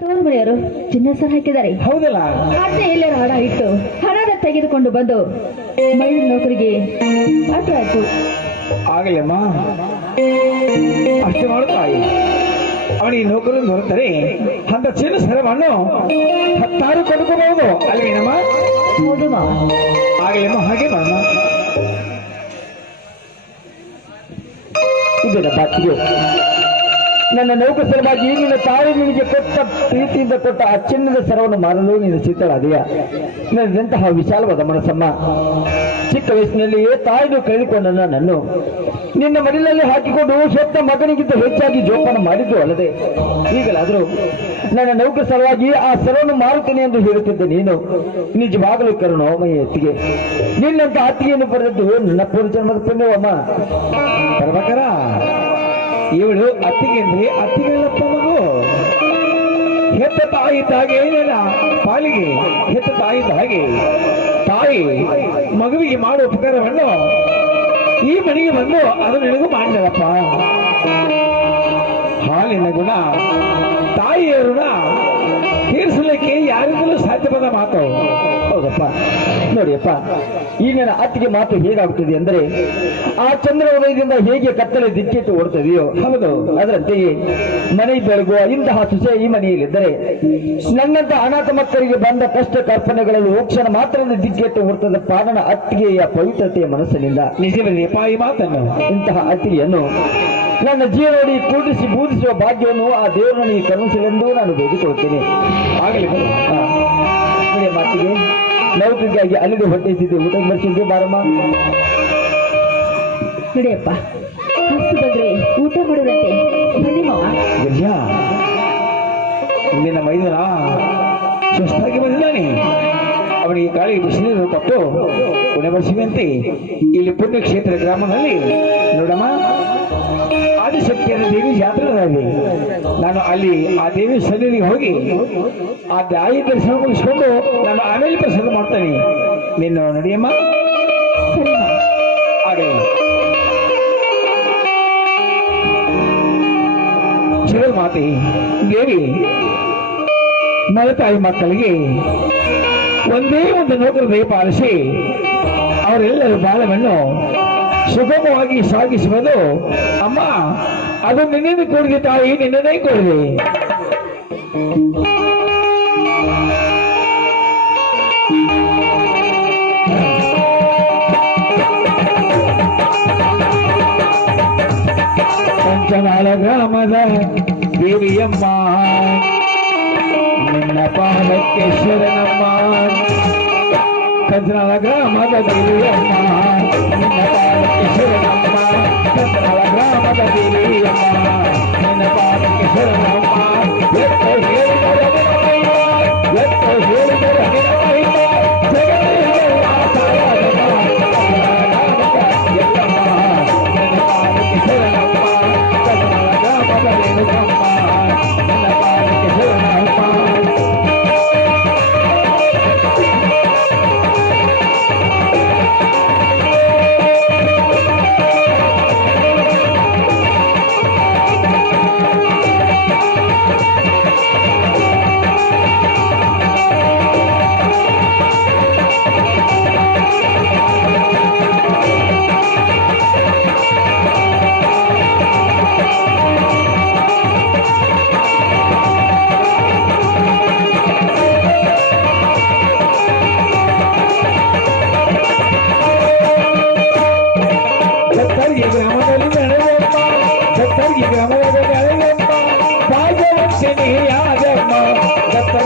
ತವರು ಮನೆಯವರು ಚಿನ್ನ ಸಹ ಹಾಕಿದ್ದಾರೆ. ಹೌದಲ್ಲ, ಅತ್ತೆ ಎಲ್ಲರ ಹಣ ಇಟ್ಟು ಹಣದ ತೆಗೆದುಕೊಂಡು ಬಂದು ಮೈನ ನೌಕರಿಗೆ ಆಯ್ತು. ಆಗಲಮ್ಮ, ಅಷ್ಟೇ ಮಾಡು ತಾಯಿ. ಅವನಿಗೆ ನೌಕರನ್ನು ದೊರೆತರೆ ಅಂತ ಚಿನ್ನ ಸರವನ್ನು 10 ಕೊಂಡ್ಕೋಬಹುದು ಅಲ್ವೇನಮ್ಮ? ಹೌದು ಮಾವ. ಆಗಲಮ್ಮ, ಹಾಗೆ ಮಾಡೋಣ. ಇದೇನ ಬಾಕಿಗೆ ನನ್ನ ನೌಕರ ಸಲುವಾಗಿ ನಿನ್ನ ತಾಯಿ ನಿನಗೆ ಕೊಟ್ಟ ಪ್ರೀತಿಯಿಂದ ಕೊಟ್ಟ ಆ ಚಿನ್ನದ ಸರವನ್ನು ಮಾರಲು ನೀನು ಸಿದ್ಧಳಾದೆಯಾ? ನನ್ನಂತಹ ವಿಶಾಲವಾದ ಮನಸ್ಸಮ್ಮ. ಚಿಕ್ಕ ವಯಸ್ಸಿನಲ್ಲಿಯೇ ತಾಯಿನು ಕಳೆದುಕೊಂಡ ನನ್ನನ್ನು ನಿನ್ನ ಮಡಿಲಲ್ಲಿ ಹಾಕಿಕೊಂಡು ಹೆತ್ತ ಮಗನಿಗಿಂತ ಹೆಚ್ಚಾಗಿ ಜೋಪಾನ ಮಾಡಿದ್ದು ಅಲ್ಲದೆ, ಈಗಲಾದರೂ ನನ್ನ ನೌಕರ ಸಲುವಾಗಿ ಆ ಸರವನ್ನು ಮಾರುತ್ತೇನೆ ಎಂದು ಹೇಳುತ್ತಿದ್ದ ನೀನು ನಿಜವಾಗಲೂ ಕರುಣೋಮಯ ಎತ್ತಿಗೆ. ನಿನ್ನಂತ ಅತ್ತಿಗೆಯನ್ನು ಪಡೆದದ್ದು ನನ್ನ ಪೂರ್ವಜನ್ಮದ ಪುಣ್ಯವಮ್ಮ. ಬರ್ಬೇಕಾರ ಇವಳು ಅತ್ತಿಗೆ ಅಂದ್ರೆ ಅತ್ತಿಗೆಲ್ಲಪ್ಪ ಮಗು. ಹೆತ್ತ ತಾಯಿ ತಾಗೆ ಏನೇನ ಪಾಲಿಗೆ ಹೆತ್ತ ತಾಯಿ ಹಾಗೆ ತಾಯಿ ಮಗುವಿಗೆ ಮಾಡುವ ಉಪಕಾರವನ್ನು ಈ ಮನೆಗೆ ಬಂದು ಅದು ನಿನಗೂ ಮಾಡಿದಳಪ್ಪ. ಹಾಲಿನ ಗುಣ, ತಾಯಿಯ ಋಣ ತೀರಿಸಲಿಕ್ಕೆ ಯಾರಿಂದಲೂ ಸಾಧ್ಯವಾದ ಮಾತು. ಹೌದಪ್ಪ. ನೋಡಿಯಪ್ಪ, ಈ ನನ್ನ ಅತ್ತಿಗೆ ಮಾತು ಹೇಗಾಗುತ್ತದೆ ಅಂದರೆ, ಆ ಚಂದ್ರ ಉದಯದಿಂದ ಹೇಗೆ ಕತ್ತಲೆ ದಿಕ್ಕಿಟ್ಟು ಓಡ್ತದೆಯೋ ಹೌದು, ಅದರಂತೆಯೇ ಮನೆ ಬೆಳಗುವ ಇಂತಹ ಸುಸೆ ಈ ಮನೆಯಲ್ಲಿದ್ದರೆ ನನ್ನಂತ ಅನಾಥ ಮಕ್ಕಳಿಗೆ ಬಂದ ಕಷ್ಟ ಕಲ್ಪನೆಗಳಲ್ಲಿ ಕ್ಷಣ ಮಾತ್ರ ದಿಕ್ಕಿಟ್ಟು ಓಡ್ತದಪ್ಪ ನನ್ನ ಅತ್ತಿಗೆಯ ಪವಿತ್ರತೆಯ ಮನಸ್ಸಿನಿಂದ. ನಿಜವೇ ಈ ಮಾತನ್ನು, ಇಂತಹ ಅತ್ತಿಗೆಯನ್ನು ನನ್ನ ಜೀವನೋಡಿ ಕೂಡಿಸಿ ಬೂದಿಸುವ ಭಾಗ್ಯವನ್ನು ಆ ದೇವರನ್ನು ಕರುಣಿಸಲೆಂದು ನಾನು ಬೇಡಿಕೊಳ್ಳುತ್ತೇನೆ. ಆಗಲಿ ಮಾತಿಗೆ ನೌಕರಿಗಾಗಿ ಅಲ್ಲಿಗೆ ಹೊಟ್ಟೆಸಿದ್ದೆ, ಊಟ ಬರ್ಸಿದ್ದೆ. ಬಾರಮ್ಮ, ನಡೆಯಪ್ಪ. ಹಸ್ತು ಬಂದ್ರೆ ಊಟ ಮಾಡುವಂತೆ ಬನ್ನಿ ಮಾವ. ಗಜ, ಇಂದಿನ ಮೈದನ ಸುಸ್ತಾಗಿ ಬಂದಿದ್ದಾನೆ. ಅವನಿಗೆ ಗಾಳಿ ಬಿಸಿನೀರು ಕೊಟ್ಟು ಉಣಬಡಿಸುವಂತೆ ಇಲ್ಲಿ ಪುಣ್ಯಕ್ಷೇತ್ರ ಗ್ರಾಮದಲ್ಲಿ ನೋಡಮ್ಮ, ಆದಿಶಕ್ತಿಯ ದೇವಿ ಜಾತ್ರೆಗಳಲ್ಲಿ ನಾನು ಅಲ್ಲಿ ಆ ದೇವಿ ಸನ್ನಿಧಿಗೆ ಹೋಗಿ ಆ ತಾಯಿ ದರ್ಶನ ಮುಗಿಸ್ಕೊಂಡು ನಾನು ಆಮೇಲೆ ಪ್ರಸಾದ ಮಾಡ್ತೇನೆ. ನಿನ್ನ ನಡೆಯಮ್ಮ. ಹಾಗೆ ಜಗನ್ಮಾತೆ ದೇವಿ ಮಲತಾಯಿ ಮಕ್ಕಳಿಗೆ ಒಂದೇ ಒಂದು ನೌಕರ ದಯಪಾಲಿಸಿ ಅವರೆಲ್ಲರೂ ಬಾಳವನ್ನು ಸುಗಮವಾಗಿ ಸಾಗಿಸುವುದು ಅಮ್ಮ. ಅದು ನಿನ್ನೆ ಕೊಡಿದೆ ತಾಯಿ, ನಿನ್ನೇ ಕೊಡಿದೆ. ಪಂಚನಾಳ ಗ್ರಾಮದ ದೇವಿಯಮ್ಮ, ನಿನ್ನ ಪಾದಕ್ಕೆ ಶರಣಮ್ಮ. ಪಂಚನಾಳ ಗ್ರಾಮದ ದೇವಿಯಮ್ಮ, ನಿನ್ನ ಪಾದಕ್ಕೆ ಶರಣಮ್ಮ. ಪಂಚನಾಳ ಗ್ರಾಮದ ದೇವಿಯಮ್ಮ, ನಿನ್ನ ಪಾದಕ್ಕೆ ಶರಣಮ್ಮ. ಎತ್ತ ಹೇಳಿದರೆ ಎತ್ತ ಹೇಳಿದರೆ ಜಗತ್ತಿನ ಆಸಾಯಮ್ಮ. ಎಲ್ಲಮ್ಮ ನಿನ್ನ ಪಾದಕ್ಕೆ ಶರಣಮ್ಮ. ಪಂಚನಾಳ ಗ್ರಾಮದ ರೇಣುಕಮ್ಮ, ನಿನ್ನ ಪಾದಕ್ಕೆ ಶರಣಮ್ಮ.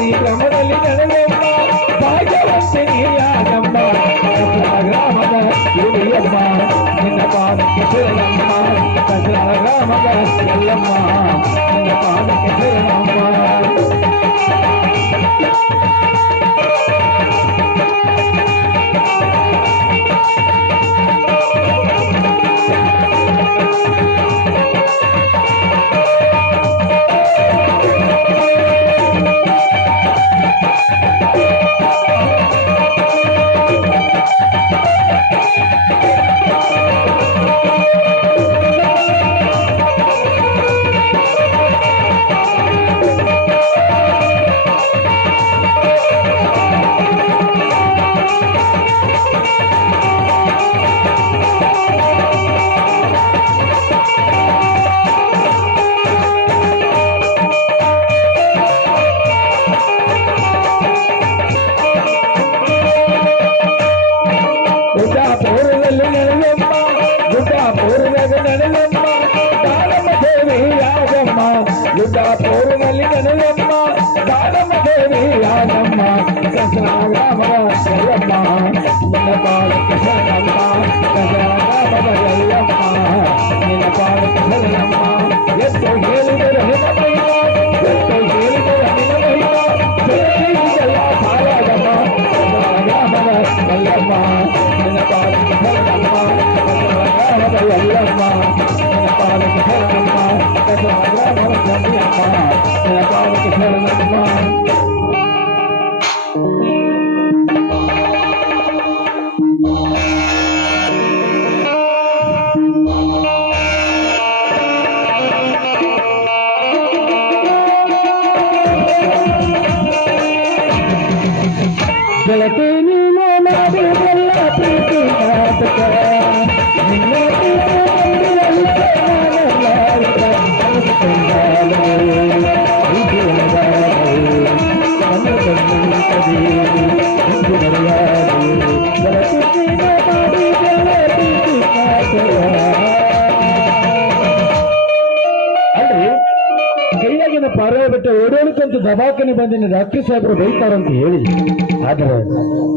ಈ ಗ್ರಾಮದಲ್ಲಿ ನಡೆಯಮ್ಮ, ಭಾಗ್ಯವಂತನಿಯಾಗಮ್ಮ. ಗ್ರಾಮದ ದೇವಿಯಮ್ಮ, ನಿನ್ನ ಪಾದಕ್ಕೆ ಶರಣಮ್ಮ. ಕಚರ ಗ್ರಾಮದ ಎಲ್ಲಮ್ಮ, ನಿನ್ನ ಪಾದಕ್ಕೆ ಶರಣಮ್ಮ. ಬಾಳಮ್ಮ ದೇವಿ ಯಾರಮ್ಮ ಕಸರಾಮ ಎಲ್ಲಮ್ಮ ನಿನ್ನ ಪಾದಕ್ಕೆ ಶರಣಮ್ಮ ಕಸರಾಮ ಎಲ್ಲಮ್ಮ ನಿನ್ನ ಪಾದಕ್ಕೆ ಶರಣಮ್ಮ ಎಷ್ಟು ಹೇಳಿದರೆ ನಿನ್ನ ಎಷ್ಟು ಹೇಳಿದರೆ ನಿನ್ನ ಜಯ ಸಾರಮ್ಮ ಕಸರಾಮ ಎಲ್ಲಮ್ಮ ನಿನ್ನ ಪಾದಕ್ಕೆ ಶರಣಮ್ಮ ಕಸರಾಮ ಎಲ್ಲಮ್ಮ ನಿನ್ನ ಪಾದಕ್ಕೆ ಶರಣಮ್ಮ ಕಸರಾಮ ಎಲ್ಲಮ್ಮ ನಿನ್ನ ಪಾದಕ್ಕೆ ಶರಣಮ್ಮ ಬೆಳಕೆ ನೀನು ಮಾಡಿದೆಲ್ಲ ಪ್ರೀತಿ ನಾಟಕ ನಿನ್ನ ಕೈಯಾಗಿನ ಪಾರಾಯ ಬಿಟ್ಟು ಓಡೋಣಕ್ಕಂತ ದವಾಖಾನೆ ಬಂದಿನ ಡಾಕ್ಟರ್ ಸಾಹೇಬರು ಬೈತಾರಂತ ಹೇಳಿ ಆದ್ರೆ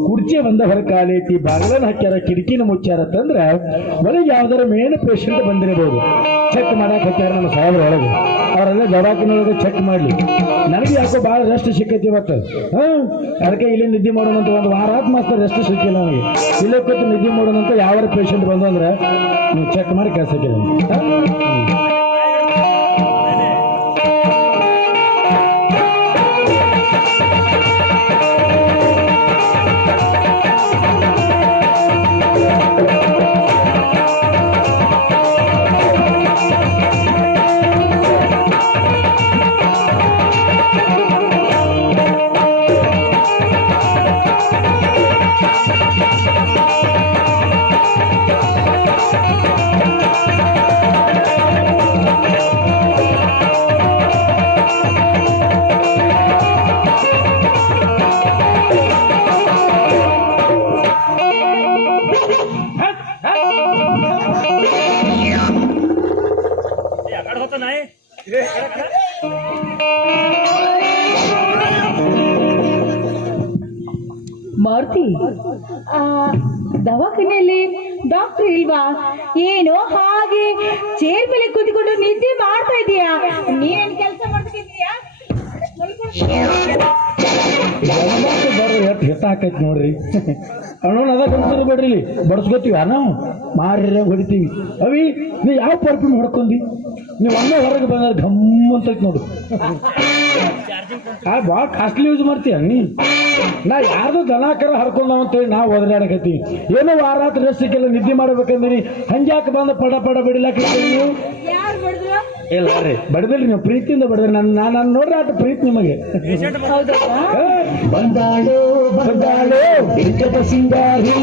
ಕುರ್ಚಿ ಬಂದ ಹೊರ ಕಾಲೈತಿ ಬಾಗಿಲನ್ನು ಹಾಕ್ಯಾರ ಕಿಟಕಿನ ಮುಚ್ಚಾರ ತಂದ್ರ ಒಳಗೆ ಯಾವ್ದಾರ ಮೇನ್ ಪೇಷಂಟ್ ಬಂದಿರಬಹುದು ಚೆಕ್ ಮಾಡಕ್ ಹಚ್ಚಾರ ನಮ್ಮ ಸಾಹೇಬ್ರ ಒಳಗೆ ಅವರೆಲ್ಲ ದವಾಖಾನೆ ಒಳಗೆ ಚೆಕ್ ಮಾಡ್ಲಿ ನನಗೆ ಯಾಕೋ ಭಾಳ ರೆಸ್ಟ್ ಸಿಕ್ಕೈತಿ ಇವತ್ತು ಅದಕ್ಕೆ ಇಲ್ಲಿ ನಿದ್ದೆ ಮಾಡೋಣ ಅಂತ ಒಂದು ವಾರ ಆತ್ ಮಾತ್ರ ರೆಸ್ಟ್ ಸಿಕ್ಕಿಲ್ಲ ನನಗೆ ಇಲ್ಲೇ ಕೂತು ನಿದ್ದೆ ಮಾಡೋಣ ಅಂತ ಯಾವ ಪೇಷಂಟ್ ಬಂದು ಅಂದ್ರೆ ನೀವು ಚೆಕ್ ಮಾಡಿ ಕಳ್ಸಕ್ಕಿಲ್ಲ ಮಾರುತಿ ದವಾಖಾನೆಯಲ್ಲಿ ಡಾಕ್ಟರ್ ಇಲ್ವಾ ಏನೋ ಹಾಗೆ ಚೇರ್ ಮೇಲೆ ಕೂತ್ಕೊಂಡು ನಿದ್ದೆ ಮಾಡ್ತಾ ಇದೀಯಾ ನೀನೇನ್ ಕೆಲಸ ಮಾಡ್ತಿದ್ಯಾ ಬರ್ರಿ ಎಷ್ಟು ಹೆತ್ತ ಹಾಕೈತಿ ನೋಡ್ರಿ ಅಣ್ಣೋಣ ಅದ ಕನ್ಸರ್ ಬಿಡ್ರಿ ಇಲ್ಲಿ ಬಡ್ಸ್ಕೊತೀವಿ ನಾವು ಮಾರಿ ಹೊಡಿತೀವಿ ಅವಿ ನೀ ಯಾವ ಪರ್ಫ್ಯೂಮ್ ಹೊಡ್ಕೊಂಡಿ ನೀವು ಒಮ್ಮೆ ಹೊರಗೆ ಬಂದ್ರೆ ಘಮ್ ಅಂತೈತಿ ನೋಡು ಭಾಳ ಕಾಸ್ಟ್ಲಿ ಯೂಸ್ ಮಾಡ್ತೀಯ ನೀ ನಾ ಯಾರ್ದು ದನಾಕರ ಹರ್ಕೊಂಡವ ಅಂತೇಳಿ ನಾವು ಒದರಾಡಕತ್ತೀವಿ ಏನೋ ವಾರಾತ್ರಿ ರೆಸ್ಟ್ ಸಿಕ್ಕಿಲ್ಲ ನಿದ್ದೆ ಮಾಡ್ಬೇಕಂದ್ರಿ ಹಂಗ್ಯಾಕೆ ಬಂದ ಪಡ ಪಡ ಬಿಡಿಲಾಕ ನೀವು ಇಲ್ಲ ರೀ ಬಡದಿಲ್ರಿ ನೀವು ಪ್ರೀತಿಯಿಂದ ಬಡದ್ರಿ ನಾನು ನೋಡ್ರಿ ಆಟ ಪ್ರೀತಿ ನಿಮಗೆ ಬಂದಾಳು ಬಂದಾಳು ಸಿಂಗಾರಿ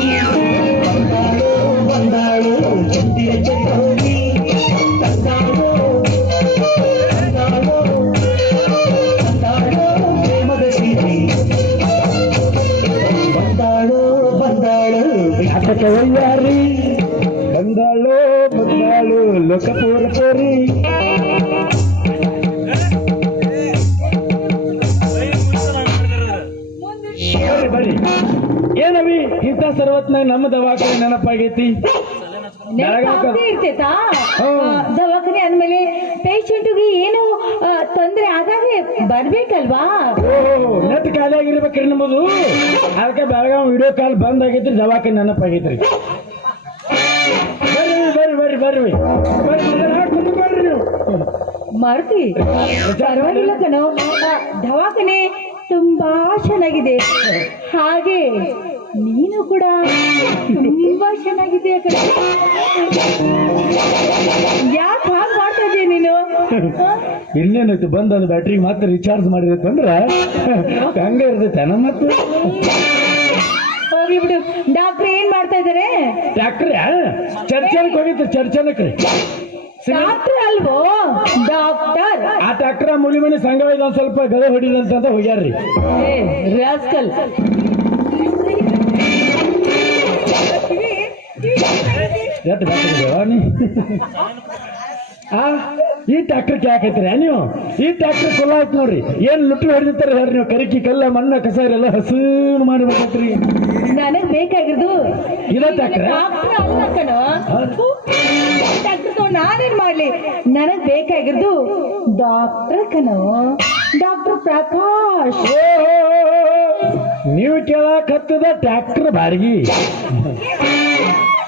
ಬಂದಾಳು ಚಂದಿಯ ಚಂದ್ರಿ ಪ್ರೇಮದ ಸೀರೆ ಬಂದಾಳು ಬಂದಾಳು ವಯ್ಯಾರಿ ಬಂದಾಳು ಬಂದಾಳು ಲೋಕಪೂರ ಕೋರಿ ಬರಿ ಏನವಿ ಇಂಥ ಸರ್ವತ್ನಾಗ ನಮ್ಮ ದವಾಖಾನೆ ನೆನಪಾಗೈತಿ ಇರ್ತೈತಾ ದವಾಖಾನೆ ಅಂದ್ಮೇಲೆ ಪೇಷಂಟ್ಗೆ ಏನು ತೊಂದರೆ ಆದಾಗೆ ಬರ್ಬೇಕಲ್ವಾ ನೆಟ್ ಖಾಲಿ ಆಗಿರ್ಬೇಕ್ರಿ ನಮ್ಮದು ಅದಕ್ಕೆ ಬೆಳಗಾವ್ ವಿಡಿಯೋ ಕಾಲ್ ಬಂದ್ ಆಗೈತ್ರಿ ದವಾಖಾನೆ ನೆನಪಾಗೈತ್ರಿ ಬರ್ರಿ ಬರ್ರಿ ಬರ್ರಿ ಬರ್ರಿ ಬರ್ರಿ ನೀವು ಮಾರುತಿ ಪರವಾಗಿಲ್ಲ ಕಣೋ ದವಾಖಾನೆ ತುಂಬಾ ಚೆನ್ನಾಗಿದೆ ಹಾಗೆ ನೀನು ಕೂಡ ತುಂಬಾ ಚೆನ್ನಾಗಿದೆ ಯಾಕೆ ಹಾಗೆ ಮಾಡ್ತಾ ಇದ್ದೀಯ ನೀನು ಇನ್ನೇನಾಯ್ತು ಬಂದ್ ಅದು ಬ್ಯಾಟ್ರಿ ಮತ್ತೆ ರಿಚಾರ್ಜ್ ಮಾಡಿರತ್ತಂದ್ರ ಹಂಗ ಇರ್ತೈತೆ ನಮ್ಮ ಮತ್ತೆ ಹೋಗ್ಲಿ ಬಿಡು ಡಾಕ್ಟರ್ ಏನ್ ಮಾಡ್ತಾ ಇದಾರೆ ಡಾಕ್ಟ್ರ್ ಚರ್ಚನಕ್ ಹೋಗಿತ್ತು ಚರ್ಚನಕ್ರಿ ಡಾಕ್ಟರ್ ಅಲ್ವೋ ಡಾಕ್ಟರ್ ಆ ಡಾಕ್ಟರ್ ಮುಲಿ ಮನೆ ಸಂಘ ಒಂದ್ ಸ್ವಲ್ಪ ಗದೆ ಹೊಡಿದಂತ ಹೋಗ್ಯಾರ್ರಿ ರಾಸ್ಕಲ್ ಎಷ್ಟು ಡಾಕ್ಟರ್ ಈ ಟ್ಯಾಕ್ಟರ್ ಯಾಕೈತ್ರಿ ನೀವು ಈ ಟ್ಯಾಕ್ಟರ್ ಕೊಲ್ಲ ಆಯ್ತು ನೋಡ್ರಿ ಏನ್ ಲುಟ್ಟಿ ಹೊಡೆದಿರ್ತಾರೆ ಹೇಳ್ರಿ ನೀವು ಕರಿಕಿ ಕಲ್ಲ ಮಣ್ಣ ಕಸ ಎಲ್ಲ ಹಸೂನು ಮಾಡಿರ್ಬೇಕತ್ರಿ ನನಗ್ ಬೇಕಾಗಿರೋದು ಇದ ಟ್ಯಾಕ್ಟರ್ ಡಾಕ್ಟರ್ ಅಲ್ಲ ಕಣೋ ಡಾಕ್ಟರ್ ತಗೊಂಡು ನಾನೇನ್ ಮಾಡ್ಲಿ ನನಗ್ ಬೇಕಾಗಿರೋದು ಡಾಕ್ಟರ್ ಕಣೋ ಡಾಕ್ಟರ್ ಪ್ರಕಾಶ್ ನೀವು ಕೇಳಾಕತ್ತದ ಟ್ಯಾಕ್ಟರ್ ಬಾಡಿಗೆ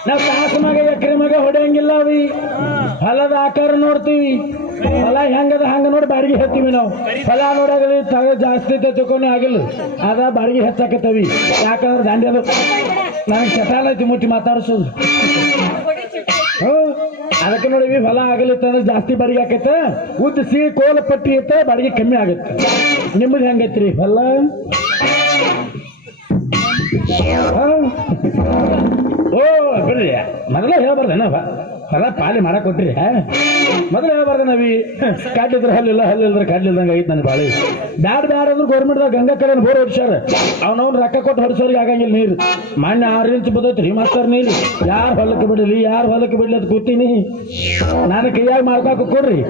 ನಾವ್ ತಾಸ ಮಗ ಎಕರೆ ಮಗ ಹೊಡೆಯಂಗಿಲ್ಲ ಅವಿ ಹೊಲದ ಆಕಾರ ನೋಡ್ತೀವಿ ಹೊಲ ಹೆಂಗದ ಹಂಗ ನೋಡಿ ಬಾಡಿಗೆ ಹೇಳ್ತೀವಿ ನಾವು ಹೊಲ ನೋಡಾಗಲಿ ಜಾಸ್ತಿ ತಗೊಂಡು ಆಗಿಲ್ಲ ಅದ ಬಾಡಿಗೆ ಹೆಚ್ಚಾಕತ್ತವಿ ಯಾಕಂದ್ರೆ ದಾಂಡಿ ಅದು ನನಗೆ ಚಟಾಲ ಐತಿ ಮುಟ್ಟಿ ಮಾತಾಡ್ಸೋದು ಅದಕ್ಕೆ ನೋಡಿವಿ ಹೊಲ ಆಗಲಿತ್ತಂದ್ರೆ ಜಾಸ್ತಿ ಬಾಡಿಗೆ ಆಕೈತೆ ಉದ್ದಿಸಿ ಕೋಲ ಪಟ್ಟಿ ಐತೆ ಬಾಡಿಗೆ ಕಮ್ಮಿ ಆಗತ್ತೆ ನಿಮ್ಮದು ಹೆಂಗೈತ್ರಿ ಹೊಲ ಓ ಬಿಡ್ರಿ ಮೊದಲೇ ಹೇಳ್ಬಾರ್ದೇನ ಹೊಲ ಪಾಲಿ ಮಾಡಕ್ ಕೊಟ್ರಿ ಮೊದಲು ಹೇಳ್ಬಾರ್ದ ನಾವಿ ಕಾಡ್ಲಿದ್ರೆ ಹಲ್ಲಿಲ್ದ್ರೆ ಕಾಡ್ಲಿಲ್ದಂಗೆ ಐತೆ ನನ್ನ ಬಾಳಿ ಬ್ಯಾಡ ಅಂದ್ರೆ ಗೌರ್ಮೆಂಟ್ದಾಗ ಗಂಗಾ ಕಡೆ ಬೋರ್ ಹೊಡ್ಸ್ಯಾರ ಅವ್ನವ್ನು ರೊಕ್ಕ ಕೊಟ್ಟು ಹೊಡ್ಸೋರಿಗೆ ಆಗಂಗಿಲ್ಲ ನೀರು ಮಣ್ಣೆ 6 ಇಂಚ್ ಬದೈತ್ರಿ ಮಾಸ್ತರ್ ನೀರು ಯಾರು ಹೊಲಕ್ಕೆ ಬಿಡಲಿ ಯಾರು ಹೊಲಕ್ಕೆ ಬಿಡ್ಲಿ ಅಂತ ಕೂತೀನಿ ನಾನು ಕೈಯಾಗಿ ಮಾಡ್ಕಾಕ ಕೊಡ್ರಿ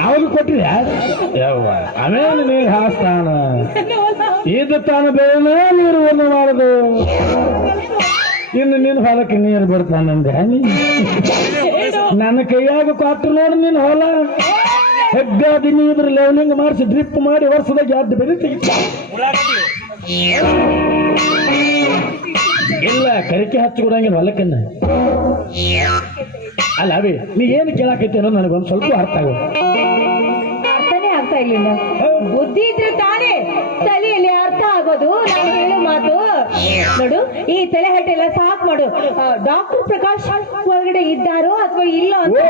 ಅವಾಗ ಕೊಟ್ರಿ ಯವ್ವ ಆಮೇಲೆ ನೀರು ಹಾಸ್ತಾನ ಇದು ತಾನು ಬೇನ ನೀರು ಒಂದು ಮಾಡುದು ಇನ್ನು ನಿನ್ನ ಹೊಲಕ್ಕೆ ನೀರು ಬರ್ತಾನಂದೆ ನನ್ನ ಕೈಯಾಗ ಕೊಟ್ಟು ನೋಡಿ ನಿನ್ನ ಹೊಲ ಹೆಗ್ಗಾದಿ ನೀದ್ರ ಲೆವೆಲಿಂಗ್ ಮಾಡಿಸಿ ಡ್ರಿಪ್ ಮಾಡಿ ವರ್ಷದಾಗ ಯಾವ್ದು ಬೆಳೆ ತೆಗಿತ ಇಲ್ಲ ಕರಿಕೆ ಹಚ್ಚಿ ಕೊಡಂಗಿಲ್ಲ ಹೊಲಕ್ಕನ್ನ ಅಲ್ಲ ಅವಿ ನೀ ಏನು ಕೇಳಾಕೈತಿ ಅನ್ನೋದು ನನಗೊಂದು ಸ್ವಲ್ಪ ಅರ್ಥ ಆಗೋದು ಅರ್ಥನೇ ಆಗ್ತಾ ಇಲ್ಲ ಬುದ್ಧಿ ಇದ್ರೆ ತಾನೇ ತಲೆಯಲ್ಲಿ ಅರ್ಥ ಆಗೋದು ನಾನು ಹೇಳೋ ಮಾತು ನೋಡು ಈ ತಲೆ ಹಟ್ಟೆಲ್ಲ ಸಾಕು ಮಾಡು ಡಾಕ್ಟರ್ ಪ್ರಕಾಶ್ ಹೊರಗಡೆ ಇದ್ದಾರೋ ಅಥವಾ ಇಲ್ಲ ಅಂತ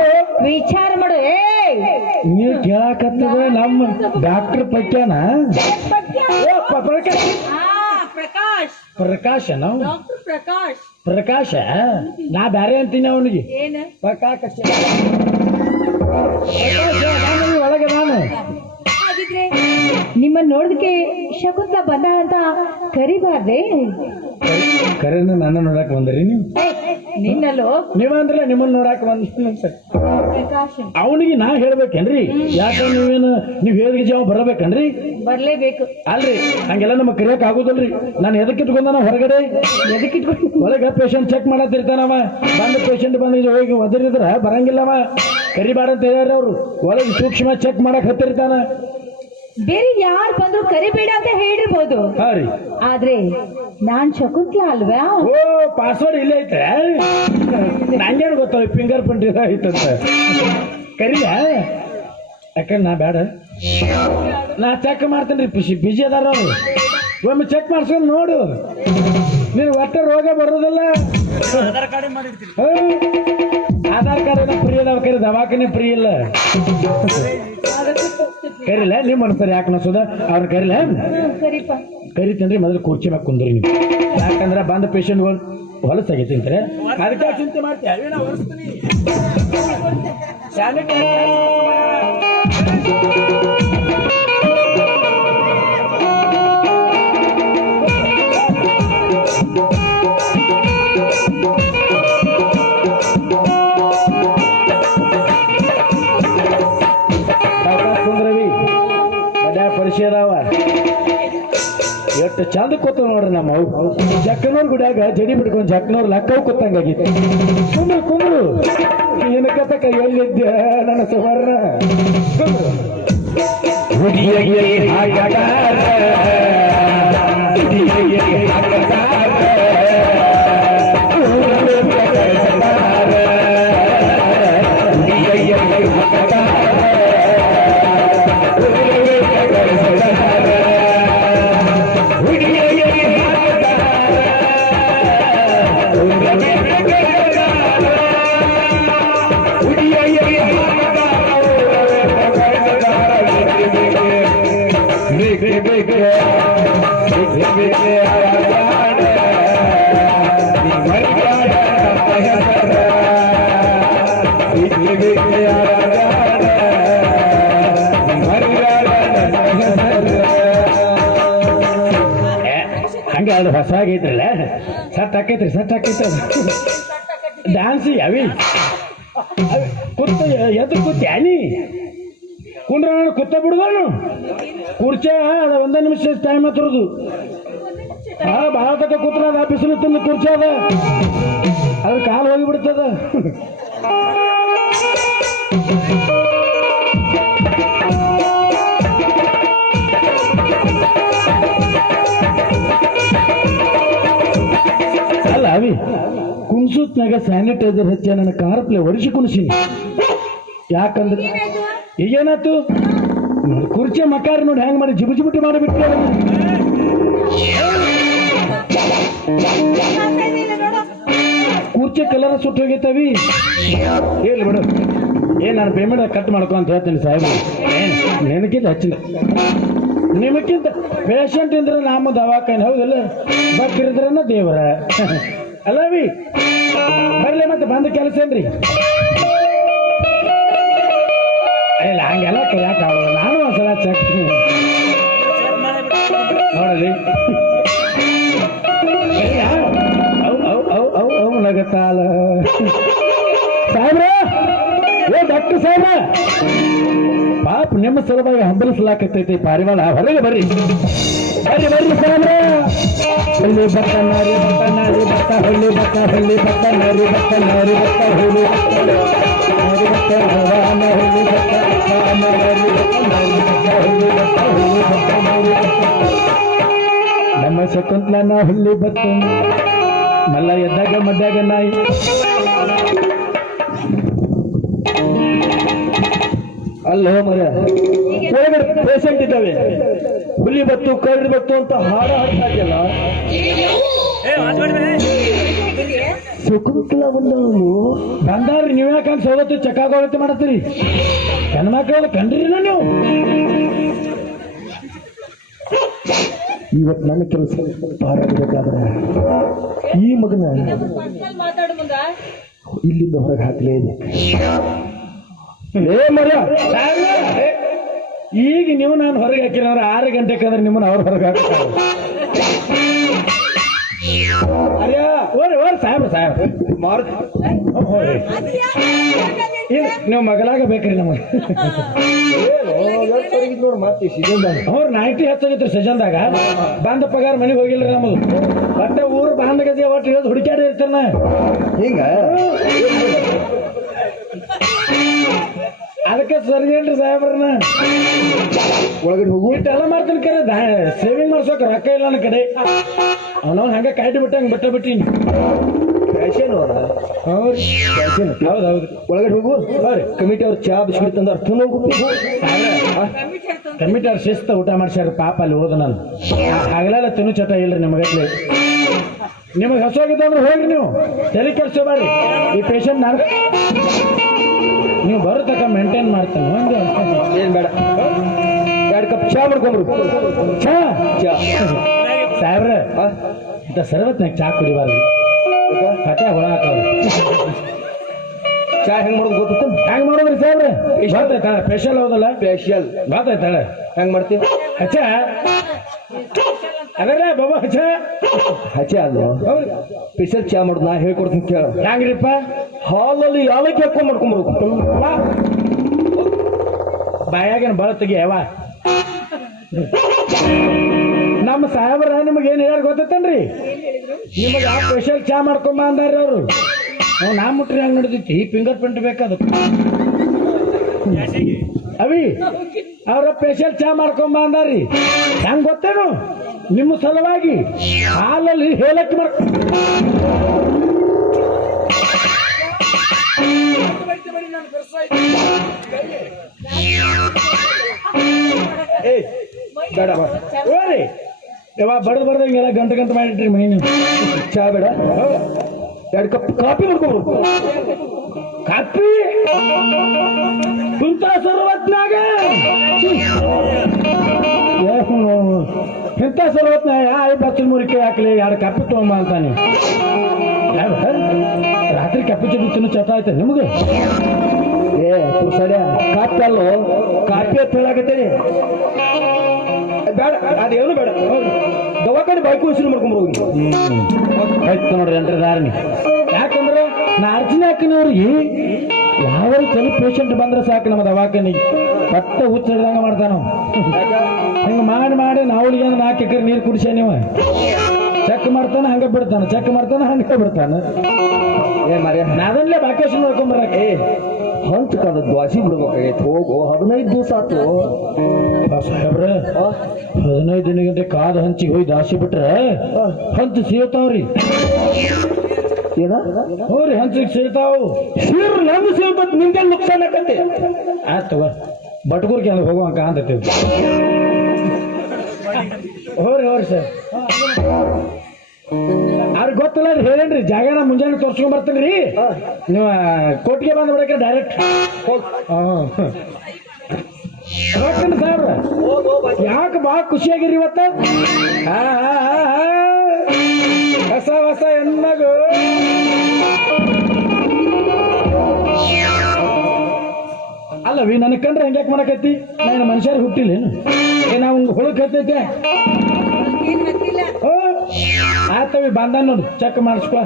ವಿಚಾರ ಮಾಡು ನೀವು ಕೇಳಾಕತ್ತದ ನಮ್ಮ ಡಾಕ್ಟರ್ ಪಕ್ಯಾನ ಪ್ರಕಾಶ್ ಪ್ರಕಾಶ ನಾವು ಡಾಕ್ಟರ್ ಪ್ರಕಾಶ್ ಪ್ರಕಾಶ ನಾ ಬ್ಯಾರೆ ಅಂತೀನಿ ಅವನಿಗೆ ಏನ ಪ್ರಕಾಶ ಒಳಗೆ ನಾನು ಹಾಗಿದ್ರೆ ನಿಮ್ಮನ್ನ ನೋಡೋದಕ್ಕೆ ಶಕುಂತಲಾ ಬಂದ ಅಂತ ಕರಿಬಾರ್ದೆ ಕರೆನ ನನ್ನ ನೋಡಕ್ ಬಂದ್ರಿ ನೀವು ನಿನ್ನಲ್ಲೋ ನೀವಂದ್ರೆ ನಿಮ್ಮನ್ನ ನೋಡಕ್ ಬಂದ ಪ್ರಕಾಶ್ ಅವನಿಗೆ ನಾ ಹೇಳ್ಬೇಕೇನ್ರಿ ಯಾಕಂದ್ರೆ ನೀವ್ ಹೇಳಿದ ಜಾವ ಬರಬೇಕನ್ರಿ ಬರ್ಲೇಬೇಕು ಅಲ್ರಿ ಹಂಗೆಲ್ಲ ನಮಗ್ ಕರಿಯಕ್ ಆಗುದಿಲ್ರಿ ನಾನು ಎದಕ್ಕಿಟ್ಕೊಂಡ ಹೊರಗಡೆ ಎದಕ್ಕಿಟ್ಕೊಂಡು ಒಳಗ ಪೇಷಂಟ್ ಚೆಕ್ ಮಾಡತ್ತಿರ್ತಾನವ ಬಂದ ಪೇಷಂಟ್ ಬಂದ ಹೋಗಿ ಒದರಿದ್ರ ಬರಂಗಿಲ್ಲವ ಕರಿಬಾರ ಅಂತ ಹೇಳ್ಯಾರ ಅವ್ರು ಒಳಗೆ ಸೂಕ್ಷ್ಮ ಚೆಕ್ ಮಾಡಕ್ ಹತ್ತಿರ್ತಾನ ಬೇರೆ ಯಾರು ಬಂದ್ರು ಕರಿಬೇಡ ಅಂತ ಹೇಳಿರ್ಬೋದು ಹಾ ರೀ ಆದ್ರೆ ನಾನ್ ಶಕುಂತಲಾ ಅಲ್ವಾ ಓ ಪಾಸ್ವರ್ಡ್ ಇಲ್ಲೇ ಐತೆ ನಂಗೇನು ಗೊತ್ತಾವ ಫಿಂಗರ್ ಪ್ರಿಂಟ್ ಐತಂತ ಕರಿಲ ಯಾಕಂದ್ರೆ ನಾ ಬೇಡ ನಾ ಚೆಕ್ ಮಾಡ್ತೇನೆ ರೀ ಬಿಜಿ ಅದಾರ ಅವ್ರು ಒಮ್ಮೆ ಚೆಕ್ ಮಾಡ್ಸ್ಕೊಂಡು ನೋಡು ನೀನು ಒಟ್ಟ ರೋಗ ಬರೋದಿಲ್ಲ ಆಧಾರ್ ಕಾರ್ಡ್ ಏನೋ ಫ್ರೀ ಅದಾವ ಕರಿ ದವಾಖಾನೆ ಫ್ರೀ ಇಲ್ಲ ಕರಿಲ್ಲ ನಿಮ್ಮ ಅನ್ಸರಿ ಯಾಕೆ ನಸೋದ ಅವ್ರ ಕರಿಲ್ಲ ಕರಿತೇನ್ರಿ ಮೊದಲು ಕುರ್ಚಿ ಮ್ಯಾಗ ಕುಂದ್ರಿ ನೀವು ಯಾಕಂದ್ರೆ ಬಂದ ಪೇಷಂಟ್ಗಳು ಹೊಲಸಾಗೈತಿ ಅಂತಾರೆ ಅದಕ್ಕೆ ಚಿಂತೆ ಮಾಡ್ತೀವಿ ಪರಿಚಯ ಅದಾವ ಎಷ್ಟು ಚಂದ ಕೂತ ನೋಡ್ರಿ ನಮ್ಮ ಜಕ್ಕನವ್ರ ಗುಡಿಯಾಗ ಜಡಿ ಬಿಡ್ಕೊಂಡು ಜಕ್ಕನವ್ರ ಲಕ್ಕವ್ ಕೂತಂಗಾಗಿತ್ತು ಕುಂದ್ರು ಏನ ಕತಕ ಎಲ್ಲಿದ್ದೆ ನನ್ನ ಸುವರ್ಣ ಹಂಗೆ ಅದು ಹೊಸ ಆಗೈತ್ರಲ್ಲ ಸಟ್ ಹಾಕೈತ್ರಿ ಡ್ಯಾನ್ಸ್ ಅವಿ ಕುತ್ತ ಎದ್ದು ಕೂತ್ಯಾನಿ ಕುಂಡ್ರ ಕುತ್ತ ಬಿಡುದನು ಕುರ್ಚ ಅದ ಒಂದೇ ನಿಮಿಷ ಟೈಮ್ ಹತ್ರದು ಭಾಳ ತಕ್ಕ ಕೂತ್ರ ಅದ ಬಿಸಿಲು ತುಂಬ ಕುರ್ಚಿ ಅದ ಅದ್ರ ಕಾಲು ಹೋಗಿಬಿಡ್ತದ ಅಲ್ಲ ಅವಿ ಕುಣ್ಸೂತ್ನಾಗ ಸ್ಯಾನಿಟೈಸರ್ ಹಚ್ಚ ನನ್ನ ಕಾರ್ಪ್ಲೆ ಒಡಿಸಿ ಕುಣಿಸಿನಿ ಯಾಕಂದ್ರೆ ಈಗೇನಾಯ್ತು ಕುರ್ಚಿ ಮಕಾರಿ ನೋಡಿ ಹೆಂಗ್ ಮಾಡಿ ಜಿಬು ಜಿಬುಟಿ ಮಾಡಿಬಿಟ್ಟು ಕುರ್ಚಿ ಕಲರ್ ಸುಟ್ಟು ಹೋಗೈತವಿ ಹೇಳಿ ಬಿಡು ನಾನು ಪೇಮೆಂಟ್ ಕಟ್ ಮಾಡ್ಕೊ ಅಂತ ಹೇಳ್ತೀನಿ ಸಾಹೇಬ್ ನಿನಕ್ಕಿಂತ ಹಚ್ಚಿಲ್ಲ ನಿಮಕ್ಕಿಂತ ಪೇಷಂಟ್ ಇದ್ರೆ ನಮ್ಮ ದವಾಖಾನೆ ಹೌದಲ್ಲ ಬಕ್ರಿದ್ರನ ದೇವರ ಅಲ್ಲವಿ ಬರ್ಲಿ ಮತ್ತೆ ಬಂದ ಕೆಲಸ ಏನ್ರಿ ಇಲ್ಲ ಹಂಗೆಲ್ಲ ಯಾಕೆ ಆಗೋಲ್ಲ ನಾನು ಒಂದ್ಸಲ ಚೆಕ್ ನೋಡಲಿ ಅವು ನಗತ್ತಾಲ ಸಾಹೇಬ್ರ ಡಾಕ್ಟರ್ ಸಾಹೇಬ್ರ ಪಾಪ ನಿಮ್ಮ ಸಲುವಾಗಿ ಹಂಬಲಿಸಲಾಕತ್ತೈತಿ ಪಾರಿವಾಳ ಹೊರಗೆ ಬರ್ರಿ ಬರ್ರಿ ಬರ್ರಿ ಸಾಹೇಬ್ರ ಹೊಳ್ಳಿ ಬತ್ತ ನಾರಿ ಬತ್ತ ನಾರಿ ಬತ್ತ ಹೊಳ್ಳಿ ಬತ್ತ ನಾರಿ ಬತ್ತ ನಾರಿ ಬತ್ತ ಹೊಳ್ಳಿ ನಾರಿ ಬತ್ತ ಹೊಳ್ಳಿ ಬತ್ತ ನಾರಿ ಬತ್ತ ಹೊಳ್ಳಿ ಬತ್ತ ನಾರಿ ಬತ್ತ ನಮ್ಮ ಶಕುಂತಲನ ಹುಲ್ಲಿ ಬತ್ತ ಮಲ್ಲ ಎದ್ದಾಗ ಮದ್ದಾಗ ನಾಯಿ ಅಲ್ಲೋ ಮರ ಒಳಗಡೆ ಪೇಷಂಟ್ ಇದ್ದಾವೆ ಹುಲಿ ಬತ್ತು ಕರಡಿ ಬತ್ತು ಅಂತ ಹಾಡ ಹಾಡ್ತಾ ಇದೆಯಲ್ಲ ಶಕುಂತಲ ಬಂದವನು ಬಂದಾರ್ರಿ ನೀವ್ ಯಾಕಂತ ಸವಲತ್ತು ಚಕ್ಕಾಗೋಗತ್ತೆ ಮಾಡತ್ತೀರಿ ಹೆಣ್ಮಕ್ಳೆಲ್ಲ ಕಂಡ್ರಿನ ನೀವು ಇವತ್ತು ನನ್ನ ಕೆಲಸ ಪಾರಾಗಬೇಕಾದ್ರೆ ಈ ಮಗನ ಇಲ್ಲಿಂದ ಹೊರಗೆ ಹಾಕಲೇ ಇದೆ ಈಗ ನೀವು ನಾನು ಹೊರಗೆ ಹಾಕಿದ್ರೆ 6 ಗಂಟೆಗೆ ಅಂದ್ರೆ ನಿಮ್ಮನ್ನ ಅವ್ರ ಹೊರಗೆ ಹಾಕ್ತಾರೆ ಸಾಹೇಬ್ರ ನೀವು ಮಗಲಾಗ ಬೇಕ್ರಿ ನಮಗೆ ಅವ್ರ ನೈಟಿ ಹಚ್ಚಾಗೈತ್ರಿ ಸಜನ್ದಾಗ ಬಂದ ಪಗಾರ ಮನೆಗೆ ಹೋಗಿಲ್ರಿ ನಮ್ಮದು ಬಟ್ಟೆ ಊರು ಬಾಂಧಗದಿ ಒಟ್ಟು ಹೇಳಿ ಹುಡುಕ್ಯಾಡಿ ಇರ್ತಾನ ಹಿಂಗ ಅದಕ್ಕೆ ಸರಿ ಹೇಳ್ರಿ ಸಾಹೇಬ್ರನ್ನ ಒಳಗಡೆ ಹೋಗಿ ಇಟ್ಟೆಲ್ಲ ಮಾಡ್ತೀನಿ ಕರೆ ಸೇವಿಂಗ್ ಮಾಡ್ಸೋಕ ರೊಕ್ಕ ಇಲ್ಲ ನನ್ನ ಕಡೆ ಅವನವ್ನು ಹಂಗೆ ಕಾಯ್ದು ಬಿಟ್ಟಂಗೆ ಬಿಟ್ಟೀನಿ ಹೌದೌದು ಒಳಗಡೆ ಹೋಗು ಕಮಿಟಿ ಅವ್ರು ಚಾ ಬಿಸ್ಕಿಟ್ ತಂದ ಕಮಿಟಿ ಅವ್ರು ಶಿಸ್ತ ಊಟ ಮಾಡ್ಸ್ಯಾರ ಪಾಪ ಅಲ್ಲಿ ಹೋದ ನಾನು ಹಗಲೆಲ್ಲ ತಿನ್ನು ಚಟ ಇಲ್ರಿ ನಿಮಗಟ್ಲೆ ನಿಮಗೆ ಹಸೋಗಿದ್ದಂದ್ರೆ ಹೋಗ್ರಿ ನೀವು ತಲೆ ಕೆಡ್ಸೋಬೇಡ್ರಿ ಈ ಪೇಷಂಟ್ ನಾನು ನೀವು ಬರೋ ತಕ ಮೇಂಟೈನ್ ಮಾಡ್ತಾನೆ ಹಂಗೆ ಏನ್ ಬೇಡ 2 ಕಪ್ ಚಾ ಮಾಡ್ಕೊಂಡ್ರು ಚಾ ಚಾ ಸಾಹೇಬ್ರ ಇಂಥ ಸರ್ವತ್ನಾಗ ಚಾ ಕುಡಿಬಾರ್ದು ಕತೆ ಹೊಳ ಹಾಕವ್ರು ಚಾ ಹೆಂಗ್ ಮಾಡೋದು ಗೊತ್ತ ಹೆಂಗ್ ಮಾಡೋದ್ರಿ ಸಾಹೇಬ್ರ ಗೊತ್ತಾಯ್ತಾಳ ಸ್ಪೆಷಲ್ ಹೌದಲ್ಲ ಸ್ಪೆಷಲ್ ಗೊತ್ತಾಯ್ತಾಳ ಹೆಂಗ್ ಮಾಡ್ತೀವಿ ಹಚ್ಚ ಅದಲ್ಲ ಬಾಬಾ ಹಚ್ಚ ಹಚ್ಚ ಅದು ಸ್ಪೆಷಲ್ ಚಾ ಮಾಡೋದು ನಾ ಹೇಳ್ಕೊಡ್ತೀನಿ ಕೇಳ ಹೆಂಗ್ರಿಪ್ಪ ಹಾಲಲ್ಲಿ ಯಾವಕ್ಕೆ ಹಾಕೊಂಡ್ ಮಾಡ್ಕೊಂಡ್ಬರ್ಬೇಕು ಬಾಯಾಗೇನು ಬಳ ತೆಗಿ ಯಾವ ನಮ್ಮ ಸಾಹೇಬ್ರ ನಿಮಗೆ ಏನ್ ಹೇಳಿ ಗೊತ್ತೇನ್ರಿ ನಿಮಗೆ ಆ ಸ್ಪೆಷಲ್ ಚಾ ಮಾಡ್ಕೊಂಬ ಅಂದಾರ್ರಿ ಅವರು ನಾ ಮುಟ್ರಿ ಹಂಗ್ ನಡೆದೈತಿ ಫಿಂಗರ್ ಪ್ರಿಂಟ್ ಬೇಕಾದ ಅವಿ ಅವ್ರ ಸ್ಪೆಷಲ್ ಚಾ ಮಾಡ್ಕೊಂಬ ಅಂದಾರ್ರಿ ಹೆಂಗ್ ಗೊತ್ತೇನು ನಿಮ್ಮ ಸಲುವಾಗಿ ಹಾಲಲ್ಲಿ ಹೇಳಕ್ಕೆ ಬೇಡ ಓರಿ ಯಾವ ಬಡದ್ ಬಡ್ದಂಗೆಲ್ಲ ಗಂಟೆ ಮಾಡಿಟ್ರಿ ಮೈನು ಚಾ ಬೇಡ 2 ಕಪ್ ಕಾಫಿ ಮಾಡ್ಕೋಬೇಕು ಕಾಫಿ ಕುಂತ ಸರ್ವತ್ನಾಗ ಇಂಥ ಸರ್ವತ್ನಾಗ 53 ಹಾಕ್ಲಿ 2 ಕಾಫಿ ತಗೊಂಬ ಅಂತಾನೆ ರಾತ್ರಿ ಕಾಫಿ ಚಟಿ ತಿನ್ನು ಚಟ ಆಯ್ತು ನಿಮಗೆ ಸಡ್ಯ ಕಾಫಿ ಅಲ್ಲೋ ಕಾಫಿ ಅಂತ ಹೇಳಾಕತ್ತೇನೆ ಬೇಡ ಅದೇನು ಬೇಡ ದವಾಖಾನೆ ಬೈಕು ಹೆಸರು ಮಾಡ್ಕೊಂಡ್ಬರೋಗಿ ಆಯ್ತು ನೋಡ್ರಿ ಎಂಟ್ರದಾರನಿ ಯಾಕಂದ್ರೆ ನಾ ಅರ್ಜುನ ಹಾಕಿನವ್ರಿಗೆ ಯಾವ ಸ್ವಲ್ಪ ಪೇಷಂಟ್ ಬಂದ್ರೆ ಸಾಕು ನಮ್ಮ ದವಾಖಾನಿಗೆ ಪಟ್ಟ ಹುಚ್ಚಿಡ್ದಂಗ ಮಾಡ್ತಾನ ಹಂಗ ಮಾಡಿ ಮಾಡಿ ನಾವಳಿಗೆ 4 ಎಕರೆ ನೀರು ಕುಡಿಸ್ಯ ನೀವು ಚೆಕ್ ಮಾಡ್ತಾನೆ ಹಂಗ ಬಿಡ್ತಾನೆ ಚೆಕ್ ಮಾಡ್ತಾನೆ ಹಂಗ ಬಿಡ್ತಾನೆ ಅದನ್ನೇ ವ್ಯಾಕೇಶನ್ ನೋಡ್ಕೊಂಬರಕ್ಕೆ ಹಂಚ ಕಾದ ದ್ವಾಸಿ ಬಿಡ್ಬೇಕಾಗೈತೆ ಹೋಗು 15 ದಿವಸ ಆತು ಸಾಹೇಬ್ರ 15 ದಿನಗಂಟೆ ಕಾದ ಹಂಚಿಗೆ ಹೋಗಿ ದಾಸಿ ಬಿಟ್ರೆ ಹಂಚು ಸೇರ್ತಾವ್ರಿ ಏನ ಹೋರಿ ಹಂಚಿಗೆ ಸೇರ್ತಾವು ಸೀರ್ ನಮ್ದು ಸೇರ್ಬತ್ ನಿಂಗೆ ನುಕ್ಸಾನ್ ಆಕತ್ತೆ ಆಯ್ತವ ಬಟ್ಗೂರ್ಗೆ ಅಲ್ಲಿ ಹೋಗುವಂಕ ಅಂತೇವಿ ಹೋರಿ ಹೋರಿ ಸರ್ ಅವ್ರಿಗೆ ಗೊತ್ತಿಲ್ಲ ರೀ ಹೇಳೇನ್ರಿ ಜಾಗನ ಮುಂಜಾನೆ ತೋರ್ಸ್ಕೊಂಡ್ ಬರ್ತೀನಿ ರೀ ನೀವು ಕೋರ್ಟ್ಗೆ ಬಂದ್ ಬಿಡಕ್ರಿ ಡೈರೆಕ್ಟ್ ಸಾಹೇಬ್ರ ಯಾಕೆ ಬಾ ಖುಷಿಯಾಗಿರಿ ಇವತ್ತ ಹೊಸ ಹೊಸ ಹೆಣ್ಣಗು ಅಲ್ಲವಿ ನನ್ ಕಂಡ್ರೆ ಹೆಂಗ್ಯಾಕ್ ಮಾಡಕತ್ತಿ ನಾನು ಮನುಷ್ಯರಿಗೆ ಹುಟ್ಟಿಲ್ಲೇನು ನಾವು ಹುಳಕ್ ಹತ್ತೈತೆ ಆತವಿ ಬಂದ ನೋಡಿ ಚೆಕ್ ಮಾಡಿಸ್ಕೊ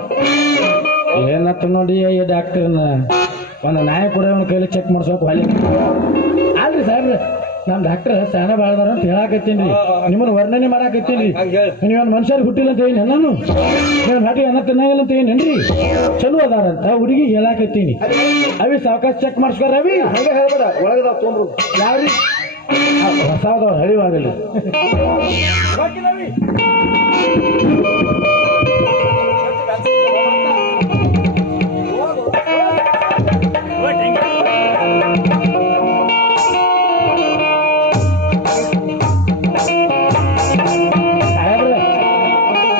ಏನತ್ತ ನೋಡಿ ಡಾಕ್ಟರ್ನ ಒಂದು ನಾಯಿ ಕೂಡ ಕೈಲಿ ಚೆಕ್ ಮಾಡಿಸ್ಬೇಕು ಹೊಲಿ ಅಲ್ರಿ ಸಾಹೇಬ್ರ ನಮ್ಮ ಡಾಕ್ಟರ್ ಸ್ಯಾನ ಬಾಳ್ದಾರ ಅಂತ ಹೇಳಾಕತ್ತೀನಿ ನಿಮ್ಮನ್ನ ವರ್ಣನೆ ಮಾಡಾಕತ್ತೀನಿ ನೀವೊಂದು ಮನುಷ್ಯರಿಗೆ ಹುಟ್ಟಿಲ್ಲ ಅಂತ ಏನು ನಾನು ನೀವು ಹಾಟಿ ಅನ್ನ ತಿನ್ನಾಗಿಲ್ಲ ಅಂತ ಏನೇನ್ರಿ ಚಲೋ ಅದಾರಂತ ಹುಡುಗಿ ಹೇಳಾಕತ್ತೀನಿ ಅವಿ ಸಾವಕಾಶ ಚೆಕ್ ಮಾಡಿಸ್ಕೊ ರವಿ ಹಂಗೆ ಹೇಳ್ಬೇಡ ಒಳಗದ ತೊಂದ್ರು ಯಾವ್ರಿ ಹೊಸದವ್ರು ಹಳಿವಾಗಲಿ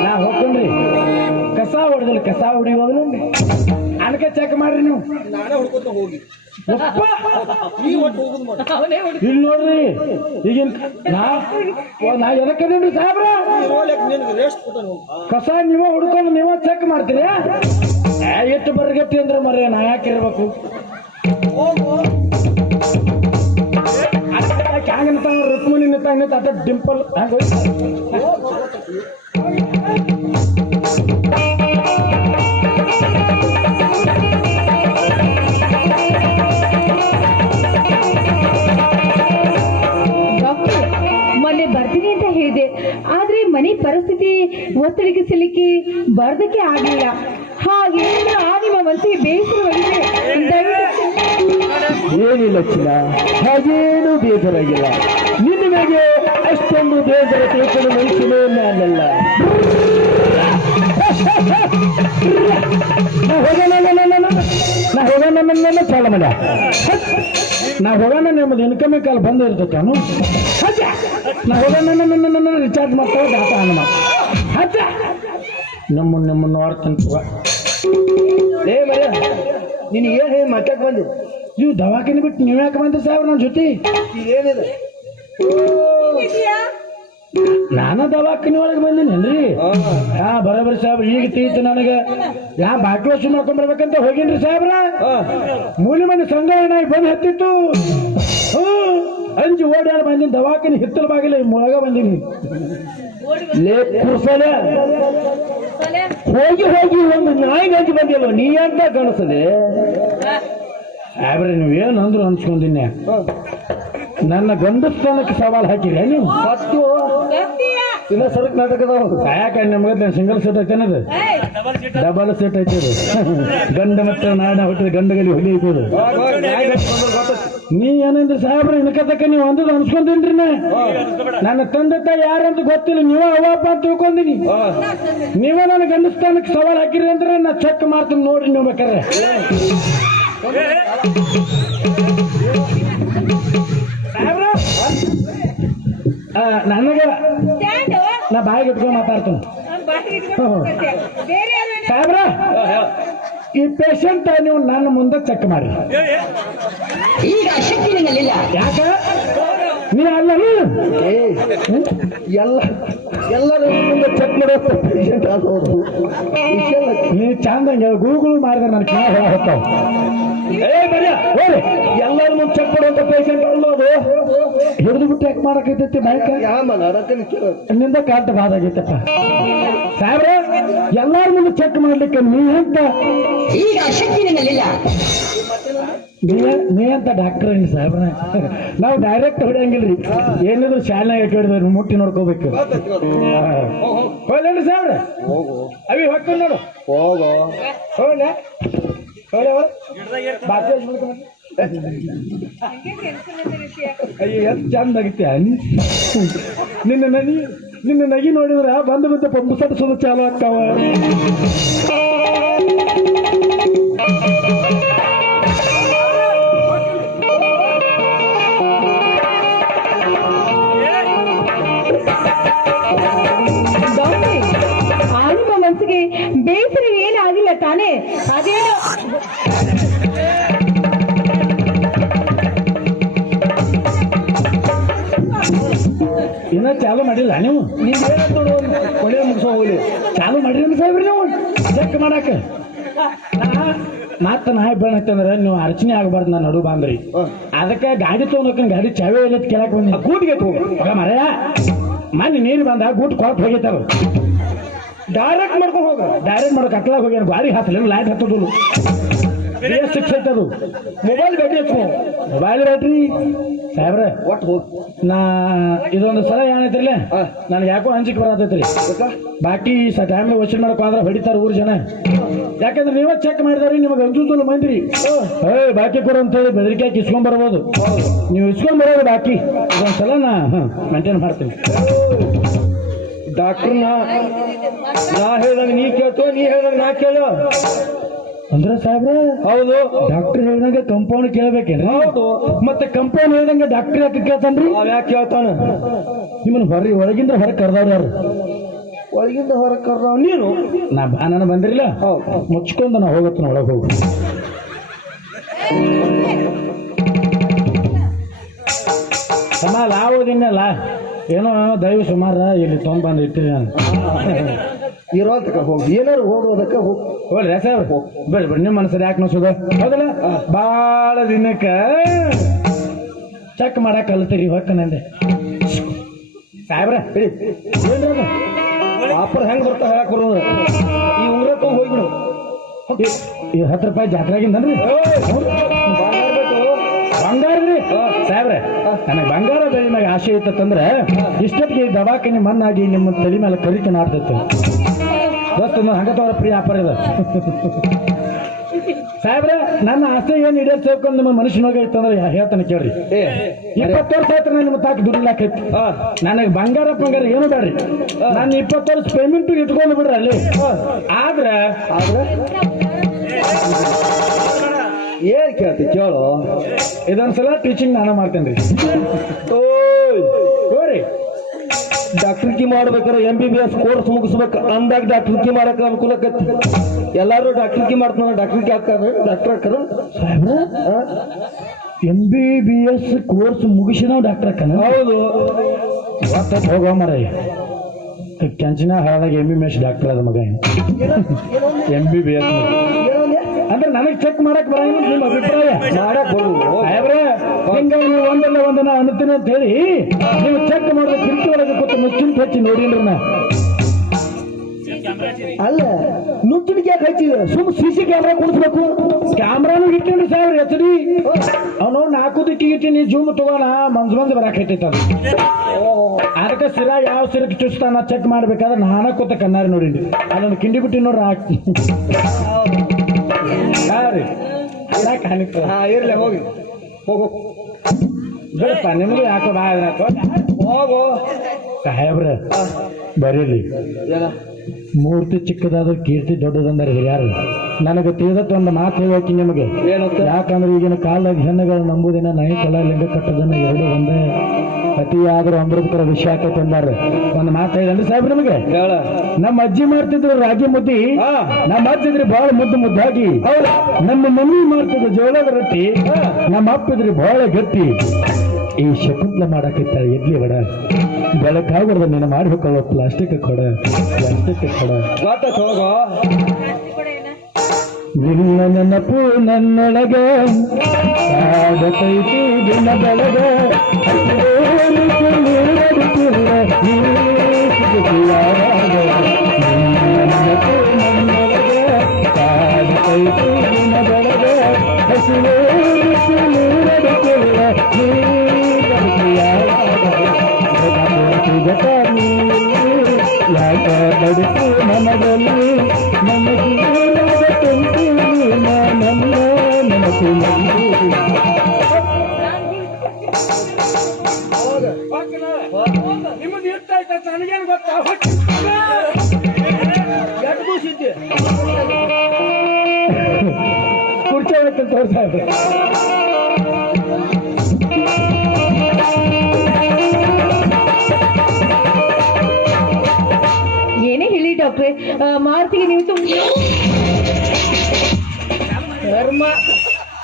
ನಾ ಹೋಗ್ಕೊಂಡ್ರಿ ಕಸ ಹೊಡೆದಿಲ್ಲ ಕಸ ಹೊಡಿಯೋದ್ರಿ ಅದಕ್ಕೆ ಚೆಕ್ ಮಾಡ್ರಿ ನೀವು ಇಲ್ಲಿ ನೋಡ್ರಿ ಈಗಿನ ನಾ ಎದಕ್ಕದೇನ್ರಿ ಸಾಹೇಬ್ರ ಕಸ ನೀವ ಹುಡ್ಕೊಂಡು ನೀವ ಚೆಕ್ ಮಾಡ್ತೀರಿ ಎಷ್ಟು ಬರ್ಗಟ್ಟಿ ಅಂದ್ರೆ ಮರ ನಾ ಯಾಕಿರ್ಬೇಕು ಹ್ಯಾಂಗ ನಿಂತಾವ ರುಕ್ಮಣಿ ನಿಂತ ಅದ ಡಿಂಪಲ್ ಹಂಗ ಮೊನ್ನೆ ಬರ್ತೀನಿ ಅಂತ ಹೇಳಿದೆ ಆದ್ರೆ ಮನೆ ಪರಿಸ್ಥಿತಿ ಒತ್ತಡಕ್ಕೆ ಸಿಲುಕಿ ಬರ್ದಕ್ಕೆ ಆಗಲಿಲ್ಲ ಹಾಗೆ ಆ ನಿಮ್ಮ ಮನಸ್ಸಿಗೆ ಬೇಸರವಾಗಿದೆ ಏನಿಲ್ಲ ಚಿನ್ನ ಹಾಗೇನು ಬೇಜಾರಾಗಿಲ್ಲ ನಿನ್ನ ಮೇಲೆ ಅಷ್ಟೊಂದು ಬೇಜಾರ ತಿಳ್ಕೊಂಡು ಮನುಷ್ಯನೇ ನಾನಲ್ಲ ಹೋಗೋಣ ಚಾಲ ಮಾಡ ನಾ ಹೋಗೋಣ ನಿಮ್ಮದು ಇನ್ಕಮ್ ಕಾಲ್ ಬಂದು ಇರ್ತೈತೆ ಅವನು ನಾ ಹೋಗೋಣ ರಿಚಾರ್ಜ್ ಮಾಡ್ತಾವ ಡಾಟಾ ಆನ್ ಮಾಡ ನಿಮ್ಮನ್ನ ನೋಡ್ತಂತ ಏ ಮರ ನೀನು ಏನ್ ಹೇಳಿ ಮಟ್ಟಕ್ಕೆ ಬಂದು ನೀವು ದವಾಖಾನೆ ಬಿಟ್ಟು ನೀವು ಯಾಕೆ ಬಂದ್ರಿ ಸಾಹೇಬ್ರ ನನ್ನ ಜೊತೆ ಏನಿದೆ ನಾನು ದವಾಖಾನೆ ಒಳಗೆ ಬಂದಿನೇನ್ರಿ ಬರೋಬರಿ ಸಾಹೇಬ್ರ ಈಗ ತೀರ್ತು ನನಗೆ ಬಾಕಿ ವರ್ಷ ಮಾಡ್ಕೊಂಡ್ ಬರ್ಬೇಕಂತ ಹೋಗಿನ್ರಿ ಸಾಹೇಬ್ರ ಮೂಲಿ ಮನೆ ಸಂಗ್ರಹಣೆ ಬಂದು ಹತ್ತಿತ್ತು ಅಂಜು ಓಡ್ಯಾಡ ಬಂದಿನಿ ದವಾಖಾನೆ ಹಿತ್ತಲ ಬಾಗಿಲ ಒಳಗ ಬಂದೀನಿ ಲೇ ಕುರ್ಸಲೆ ಹೋಗಿ ಹೋಗಿ ಒಂದು ನಾಯಿ ಗಂಜಿ ಬಂದಿಲ್ಲ ನೀ ಅಂತ ಕಾಣಿಸ್ತದೆ ಸಾಹೇಬ್ರೆ ನೀವೇನು ಅಂದ್ರು ಅನ್ಸ್ಕೊಂಡಿನಿ ನನ್ನ ಗಂಡಸ್ಥಾನಕ್ಕೆ ಸವಾಲ್ ಹಾಕಿರಿ ನೀವು ಸತ್ತು ಇನ್ನ ಸರಕ್ ನಾಟಕದವ ಯಾಕೆ ನಿಮ್ಗೆ ಸಿಂಗಲ್ ಸೀಟ್ ಐತೇನದು ಡಬಲ್ ಸೀಟ್ ಐತದು ಗಂಡ ಮತ್ತೆ ನಾಡ ಹುಟ್ಟಿದ ಗಂಡಗಲಿ ಹುಲಿ ಐತದು ನೀ ಏನಂದ್ರೆ ಸಾಹೇಬ್ರ ಇನ್ಕತಕ್ಕ ನೀವು ಅಂದದ್ದು ಅನ್ಸ್ಕೊಂತೀನ್ರಿ ನನ್ನ ತಂದೆ ತಾಯಿ ಯಾರಂತ ಗೊತ್ತಿಲ್ಲ ನೀವ ಅವಪ್ಪ ಅಂತ ತಿಳ್ಕೊಂದಿನಿ ನೀವ ನನ್ನ ಗಂಡಸ್ಥಾನಕ್ಕೆ ಸವಾಲ್ ಹಾಕಿರಿ ಅಂದ್ರೆ ನಾ ಚೆಕ್ ಮಾಡ್ತೀನಿ ನೋಡ್ರಿ ನೀವು ಬೇಕಾರೆ ನನಗ ನಾ ಬಾಯಿಗೆ ಇಟ್ಕೊಂಡು ಮಾತಾಡ್ತೀನಿ ಸಾಹೇಬ್ರ ಈ ಪೇಷಂಟ್ ನೀವು ನನ್ನ ಮುಂದೆ ಚೆಕ್ ಮಾಡಿ ಈಗ ಶಕ್ತಿ ನಿನ್ನಲ್ಲಿಲ್ಲ. ಯಾಕ ನೀ ಅಲ್ಲ ಎಲ್ಲರೂ ಮುಂದೆ ಚೆಕ್ ಮಾಡೋ ಪೇಷಂಟ್ ಆದವರು ನೀ ಚಂದಂಗೆ ಗೂಗುಳು ಮಾಡಿದ್ರೆ ನನ್ನ ಕಿವಿ ಹೊರ ಹೋಗ್ತಾವ ಎಲ್ಲರ ಮುಂದೆ ಚೆಕ್ ಮಾಡುವಂತ ಪೇಷಂಟ್ ಅಲ್ಲೋದು ಹಿಡಿದು ಬಿಟ್ಟು ಚೆಕ್ ಮಾಡಕೈತೈತಿ ಬೈಕ್ ನಿಂದ ಕಾಟ ಬಾದಾಗೈತಪ್ಪ ಸಾಹೇಬ್ರ ಎಲ್ಲಾರ ಮುಂದೆ ಚೆಕ್ ಮಾಡ್ಲಿಕ್ಕೆ ನೀ ಅಂತ ಈಗ ಶಕ್ತಿ ನಿನ್ನಲ್ಲಿಲ್ಲ. ನೀ ಅಂತ ಡಾಕ್ಟರ್ ಏನಿ ಸಾಹೇಬ್ರ ನಾವು ಡೈರೆಕ್ಟ್ ಹೊಡೆಯಂಗಿಲ್ರಿ ಏನಿದ್ರು ಶಾಲೆನಾಗ ಕೇಳಿದ್ರು ಮುಟ್ಟಿ ನೋಡ್ಕೋಬೇಕು ಹೋಗ್ಲೇನ್ರಿ ಸಾಹೇಬ್ರ ಅವಿ ಹೋಗ್ಕೊಂಡು ನೋಡು ಹೋಗ್ಲ ಅಯ್ಯ ಎಷ್ಟು ಚಂದ ಆಗಿತ್ಯ ನಿನ್ನ ನಗಿ ನೋಡಿದ್ರ ಬಂದು ಬಿದ್ದ ಪಂಪು ಸಡಿಸೋದು ಚಾಲು ಆಗ್ತಾವ ಆಳುವ ಮನಸ್ಸಿಗೆ ಬೇಸರ ಏನಾಗಿಲ್ಲ ತಾನೇ ಅದೇನು ಇನ್ನ ಚಾಲು ಮಾಡಿಲ್ಲ ನೀವು ಕೊಳೆ ಮುಗಿಸೋ ಹೋಗ್ಲಿ ಚಾಲು ಮಾಡಿರಿ ಸಾಹೇಬ್ರಿ ನೀವು ಚೆಕ್ ಮಾಡಾಕ ಮತ್ತ ನಾ ಬೇಡಂತಂದ್ರೆ ನೀವು ಅರ್ಚನೆ ಆಗ್ಬಾರ್ದು ನಾನು ನಡು ಬಾಂದ್ರಿ ಅದಕ್ಕೆ ಗಾಡಿ ತೊಗೊಂಡ್ ಗಾಡಿ ಚಾವೆ ಎಲ್ಲ ಕೇಳಕ್ ಬಂದ ಗೂಟಿಗೆ ಹೋಗ ಮರ ಮನೆ ನೀರು ಬಂದ ಗೂಟ್ ಕೊಟ್ಟು ಹೋಗಿತ್ತಾರ ಡೈರೆಕ್ಟ್ ಮಾಡ್ಕೊಂಡು ಹೋಗ ಡೈರೆಕ್ಟ್ ಮಾಡೋ ಕತ್ಲಾಗ ಹೋಗ್ಯಾರ ಗಾಡಿ ಹಾಕಲಿಲ್ಲ ಲೈಟ್ ಹತ್ತೋದು ಸಿಕ್ಸ್ ಐತದು ಮೊಬೈಲ್ ಬ್ಯಾಟ್ರಿ ಹಚ್ಚು ಮೊಬೈಲ್ ಬ್ಯಾಟ್ರಿ ಸಾಹೇಬ್ರ ಒಟ್ಟು ಹೋಗಿ ನಾ ಇದೊಂದು ಸಲ ಏನೈತಿರ್ಲ ನನಗೆ ಯಾಕೋ ಅಂಜಿಕೆ ಬರತೈತ್ರಿ ಬಾಕಿ ಟೈಮ್ ವಸೂಲ್ ಮಾಡಕ್ ಹೋದ್ರೆ ಹೊಡಿತಾರ ಊರ್ ಜನ ಯಾಕಂದ್ರೆ ನೀವೇ ಚೆಕ್ ಮಾಡಿದಾರಿ ನಿಮಗೆ ಅಂಜುದಿಲ್ಲ ಮಂದ್ರಿ ಬಾಕಿ ಕೊಡು ಅಂತ ಹೇಳಿ ಬೆದರಿಕೆ ಹಾಕಿ ಇಸ್ಕೊಂಡ್ ಬರ್ಬೋದು ನೀವು ಇಸ್ಕೊಂಡ್ ಬರೋದು ಬಾಕಿ ಇದೊಂದ್ಸಲ ನಾ ಮೇಂಟೈನ್ ಮಾಡ್ತೀನಿ ಡಾಕ್ಟರ್ ನಾ ಹೇಳ್ದಾಗ ನೀ ಕೇಳ್ತೋ ನೀ ಹೇಳ್ದಾಗ ನಾ ಕೇಳು ಅಂದ್ರೆ ಸಾಹೇಬ್ರ ಹೌದು ಡಾಕ್ಟರ್ ಹೇಳ್ದಂಗ ಕಂಪೌಂಡ್ ಕೇಳ್ಬೇಕೇನು ಹೌದು ಮತ್ತೆ ಕಂಪೌಂಡ್ ಹೇಳ್ದಂಗ ಡಾಕ್ಟರ್ ಯಾಕೆ ಕೇಳ್ತಾನ್ರಿ ಯಾಕೆ ಕೇಳ್ತಾನ ನಿಮ್ಮನ್ನ ಒಳಗಿಂದ ಹೊರಗೆ ಕರ್ದವ್ರು ಯಾರು ಒಳಗಿಂದ ಹೊರಗೆ ಕರ್ದವ್ ನೀನು ನಾನು ಬಂದಿರಲಿಲ್ಲ ಮುಚ್ಕೊಂಡು ನಾ ಹೋಗತ್ತ ಒಳಗೆ ಹೋಗು ಸಮ ಲಾವುದಿನ್ನಲ್ಲ ಏನೋ ದೈವ ಸುಮಾರ ಇಲ್ಲಿ ತೊಗೊಂಡ್ಬಂದು ಇಟ್ಟಿರಿ ನಾನು ಇರೋದಕ್ಕೆ ಹೋಗಿ ಏನಾರು ಹೋಗೋದಕ್ಕೆ ಹೋಗಿ ಹೋಗ್ರಿ ಸಾಹೇಬ್ರ ಬೇಡ ನಿಮ್ಮ ಮನಸ್ಸಲ್ಲಿ ಯಾಕೆ ನೋಸೋದು ಹೌದಲ್ಲ ಭಾಳ ದಿನಕ್ಕೆ ಚೆಕ್ ಮಾಡಕ್ ಕಲ್ತೀರಿ ಹೊಕ್ಕನಂದೆ ಸಾಹೇಬ್ರ ಹೇಳಿ ಏನ್ರಿ ಆಫರ್ ಹೆಂಗ್ ಬರ್ತಾ ಹೇಳಕ್ ಬರೋದು ಈ ಉಂಗ್ರ ತಗೊಂಡ್ ಹೋಗ್ಬಿಡು ಈ 10 ರೂಪಾಯಿ ಜಾತ್ರೆಗಿಂದನ್ರಿ ಬಂಗಾರ ರೀ ಸಾಹೇಬ್ರೆ ನನಗೆ ಬಂಗಾರ ಬೆಳೆ ಮ್ಯಾಗ ಆಸೆ ಇತ್ತಂದ್ರೆ ಇಷ್ಟೊತ್ತಿಗೆ ದವಾಖಾನೆ ಮಣ್ಣಾಗಿ ನಿಮ್ಮ ತಲೆ ಮೇಲೆ ಕರಿಕೆ ನಾಡ್ತೈತೆ ದೋಸ್ತ ಹಂಗತವ್ರ ಪ್ರಿಯ ಆಫರ್ ಇದೆ ಸಾಹೇಬ್ರೆ ನನ್ನ ಆಸೆ ಏನ್ ಈಡೇರ್ಸ್ಕೊಂಡು ನಿಮ್ಮ ಮನುಷ್ಯನೋಗ ಇತ್ತಂದ್ರೆ ಹೇಳ್ತಾನೆ ಕೇಳ್ರಿ 20 ವರ್ಷ ಆಯ್ತು ನಿಮ್ಮ ತಾಕಿ ದುಡಿಲಾಕೈತಿ ನನಗೆ ಬಂಗಾರ ಏನು ಬೇಡ್ರಿ ನಾನು 20 ವರ್ಷ ಪೇಮೆಂಟ್ ಇಟ್ಕೊಂಡು ಬಿಡ್ರಿ ಅಲ್ಲಿ ಆದ್ರೆ ಏನ್ ಕೇಳ್ತಿ ಕೇಳು ಇದೊಂದ್ಸಲ ಟೀಚಿಂಗ್ ನಾನು ಮಾಡ್ತೇನೆ ರೀ ಹೋರಿ ಡಾಕ್ಟರ್ಕಿ ಮಾಡ್ಬೇಕಾರೆ MBBS ಕೋರ್ಸ್ ಮುಗಿಸ್ಬೇಕು ಅಂದಾಗ ಡಾಕ್ಟರ್ಕಿ ಮಾಡಕ್ ಅನುಕೂಲಕ್ಕತಿ ಎಲ್ಲಾರು ಡಾಕ್ಟರ್ಕಿ ಮಾಡ್ತಾನ ಡಾಕ್ಟರ್ಕಿ ಹಾಕ್ತಾರ ಡಾಕ್ಟರ್ ಹಾಕ್ತಾರ MBBS ಕೋರ್ಸ್ ಮುಗಿಸಿ ನಾವು ಡಾಕ್ಟರ್ ಹಾಕನ ಹೌದು ಹೋಗೋ ಮರ ಕೆಂಚಿನ ಹಾಳಾಗ MBBS ಡಾಕ್ಟರ್ ಅದ ಮಗ MBBS ಅಂದ್ರೆ ನನಗೆ ಚೆಕ್ ಮಾಡಕ್ ಬರಂಗಿಲ್ಲ ನಿಮ್ಮ ಅಭಿಪ್ರಾಯ ಮಾಡಕ್ ಸಾಹೇಬ್ರೆ ಹಿಂಗ ನೀವು ಒಂದಲ್ಲ ಒಂದನ್ನ ಅನ್ನತೀನಿ ಅಂತ ಹೇಳಿ ನೀವು ಚೆಕ್ ಮಾಡಿದ್ರೆ ಕಿಟಕಿ ಒಳಗೆ ಕೂತು ನುಚ್ಚಿನ ಹಚ್ಚಿ ನೋಡಿನ್ರಿ ನಾ ಅಲ್ಲ ನುಚ್ಚಿನಿಗೆ ಯಾಕೆ ಹಚ್ಚಿದ ಸುಮ್ CC ಕ್ಯಾಮ್ರಾ ಕುಣಿಸ್ಬೇಕು ಕ್ಯಾಮ್ರಾನು ಇಟ್ಟೇನ್ರಿ ಸಾಹೇಬ್ರಿ HD ಅವನು 4 ದಿಕ್ಕಿಗೆ ಇಟ್ಟಿನಿ ಜೂಮ್ ತಗೋಣ ಮಂಜ್ ಬರಾಕ್ ಹತ್ತೈತ ಅದಕ್ಕೆ ಸಿರ ಯಾವ ಸಿರಕ್ಕೆ ಚುಸ್ತಾನ ಚೆಕ್ ಮಾಡ್ಬೇಕಾದ್ರೆ ನಾನ ಕೂತ ಕಣ್ಣಾರಿ ನೋಡಿನಿ ಅದನ್ನು ಕಿಂಡಿ ಬಿಟ್ಟಿ ನೋಡ್ರಿ ಇರ್ಲಿ ಹೋಗಿ ಹೋಗು ಬೇಡಪ್ಪ ನಿಮ್ಗೆ ಯಾಕೋ ಬಾ ಹೋಗು ಸಾಹೇಬ್ರ ಬರೀಲಿ ಮೂರ್ತಿ ಚಿಕ್ಕದಾದ ಕೀರ್ತಿ ದೊಡ್ಡದಂದ್ರೆ ಯಾರು ನನಗೆ ತಿಳಿದತ್ತ ಒಂದು ಮಾತು ಹೇಳೋಕಿ ನಿಮಗೆ ಯಾಕಂದ್ರೆ ಈಗಿನ ಕಾಲದಾಗ ಹೆಣ್ಣುಗಳು ನಂಬುದಿನ ನೈತಲ ಲಿಂಗ ಕಟ್ಟದನ್ನ ಎರಡು ಒಂದೇ ಅತಿಯಾದ್ರೂ ಅಮೃತಕರ ವಿಷಯ ಆಕೈತೆ ಅಂದಾರ ಒಂದು ಮಾತು ಹೇಳಿದ್ರಿ ಸಾಹೇಬ್ ನಿಮಗೆ ನಮ್ಮ ಅಜ್ಜಿ ಮಾಡ್ತಿದ್ರು ರಾಗಿ ಮುದ್ದಿ ನಮ್ಮ ಅಜ್ಜಿದ್ರಿ ಬಹಳ ಮುದ್ದಾಗಿ ನಮ್ಮ ಮಮ್ಮಿ ಮಾಡ್ತಿದ್ರು ಜೋಳದ ರೊಟ್ಟಿ ನಮ್ಮ ಅಪ್ಪಿದ್ರಿ ಬಹಳ ಗಟ್ಟಿ ಈ ಶಕುಂತಲ ಮಾಡಾಕೈತಾಳೆ ಇಡ್ಲಿ ವಡ ಬೆಳಕಾಗ್ಬಾರ್ದು ನೀನು ಮಾಡಿ ಹೋಗಲ್ಲ ಪ್ಲಾಸ್ಟಿಕ್ ಕೊಡ ಹೋಗೋ ನಿನ್ನ ನೆನಪು ನನ್ನೊಳಗೆ ಕಾಡತೈತಿ ದಿನ ಬೆಳಗ ನೆನಪು ನನ್ನೊಳಗೆ ಕಾಡತೈತಿ ದಿನ ಬೆಳಗ ಹಸಿರು ಬಡಿಸು ನನಗಲ್ಲಿ ನನ್ನ ಜೀವನದ ತುಂಬಿಲು ನನ್ನ ನೆನಪಿನಲ್ಲಿ ನಿಮ್ಮದು ಇರ್ತಾಯ್ತ ನನಗೇನು ಗೊತ್ತಾ ಎಡ್ಬೂಸಿದ್ದೆ ಕುರ್ಚಿ ಹೊರಕ್ಕೆ ತೋರ್ಸ ಏನೇ ಹೇಳಿ ಡಾಕ್ಟ್ರೆ, ಮಾರ್ತಿಗೆ ನೀವು ಧರ್ಮ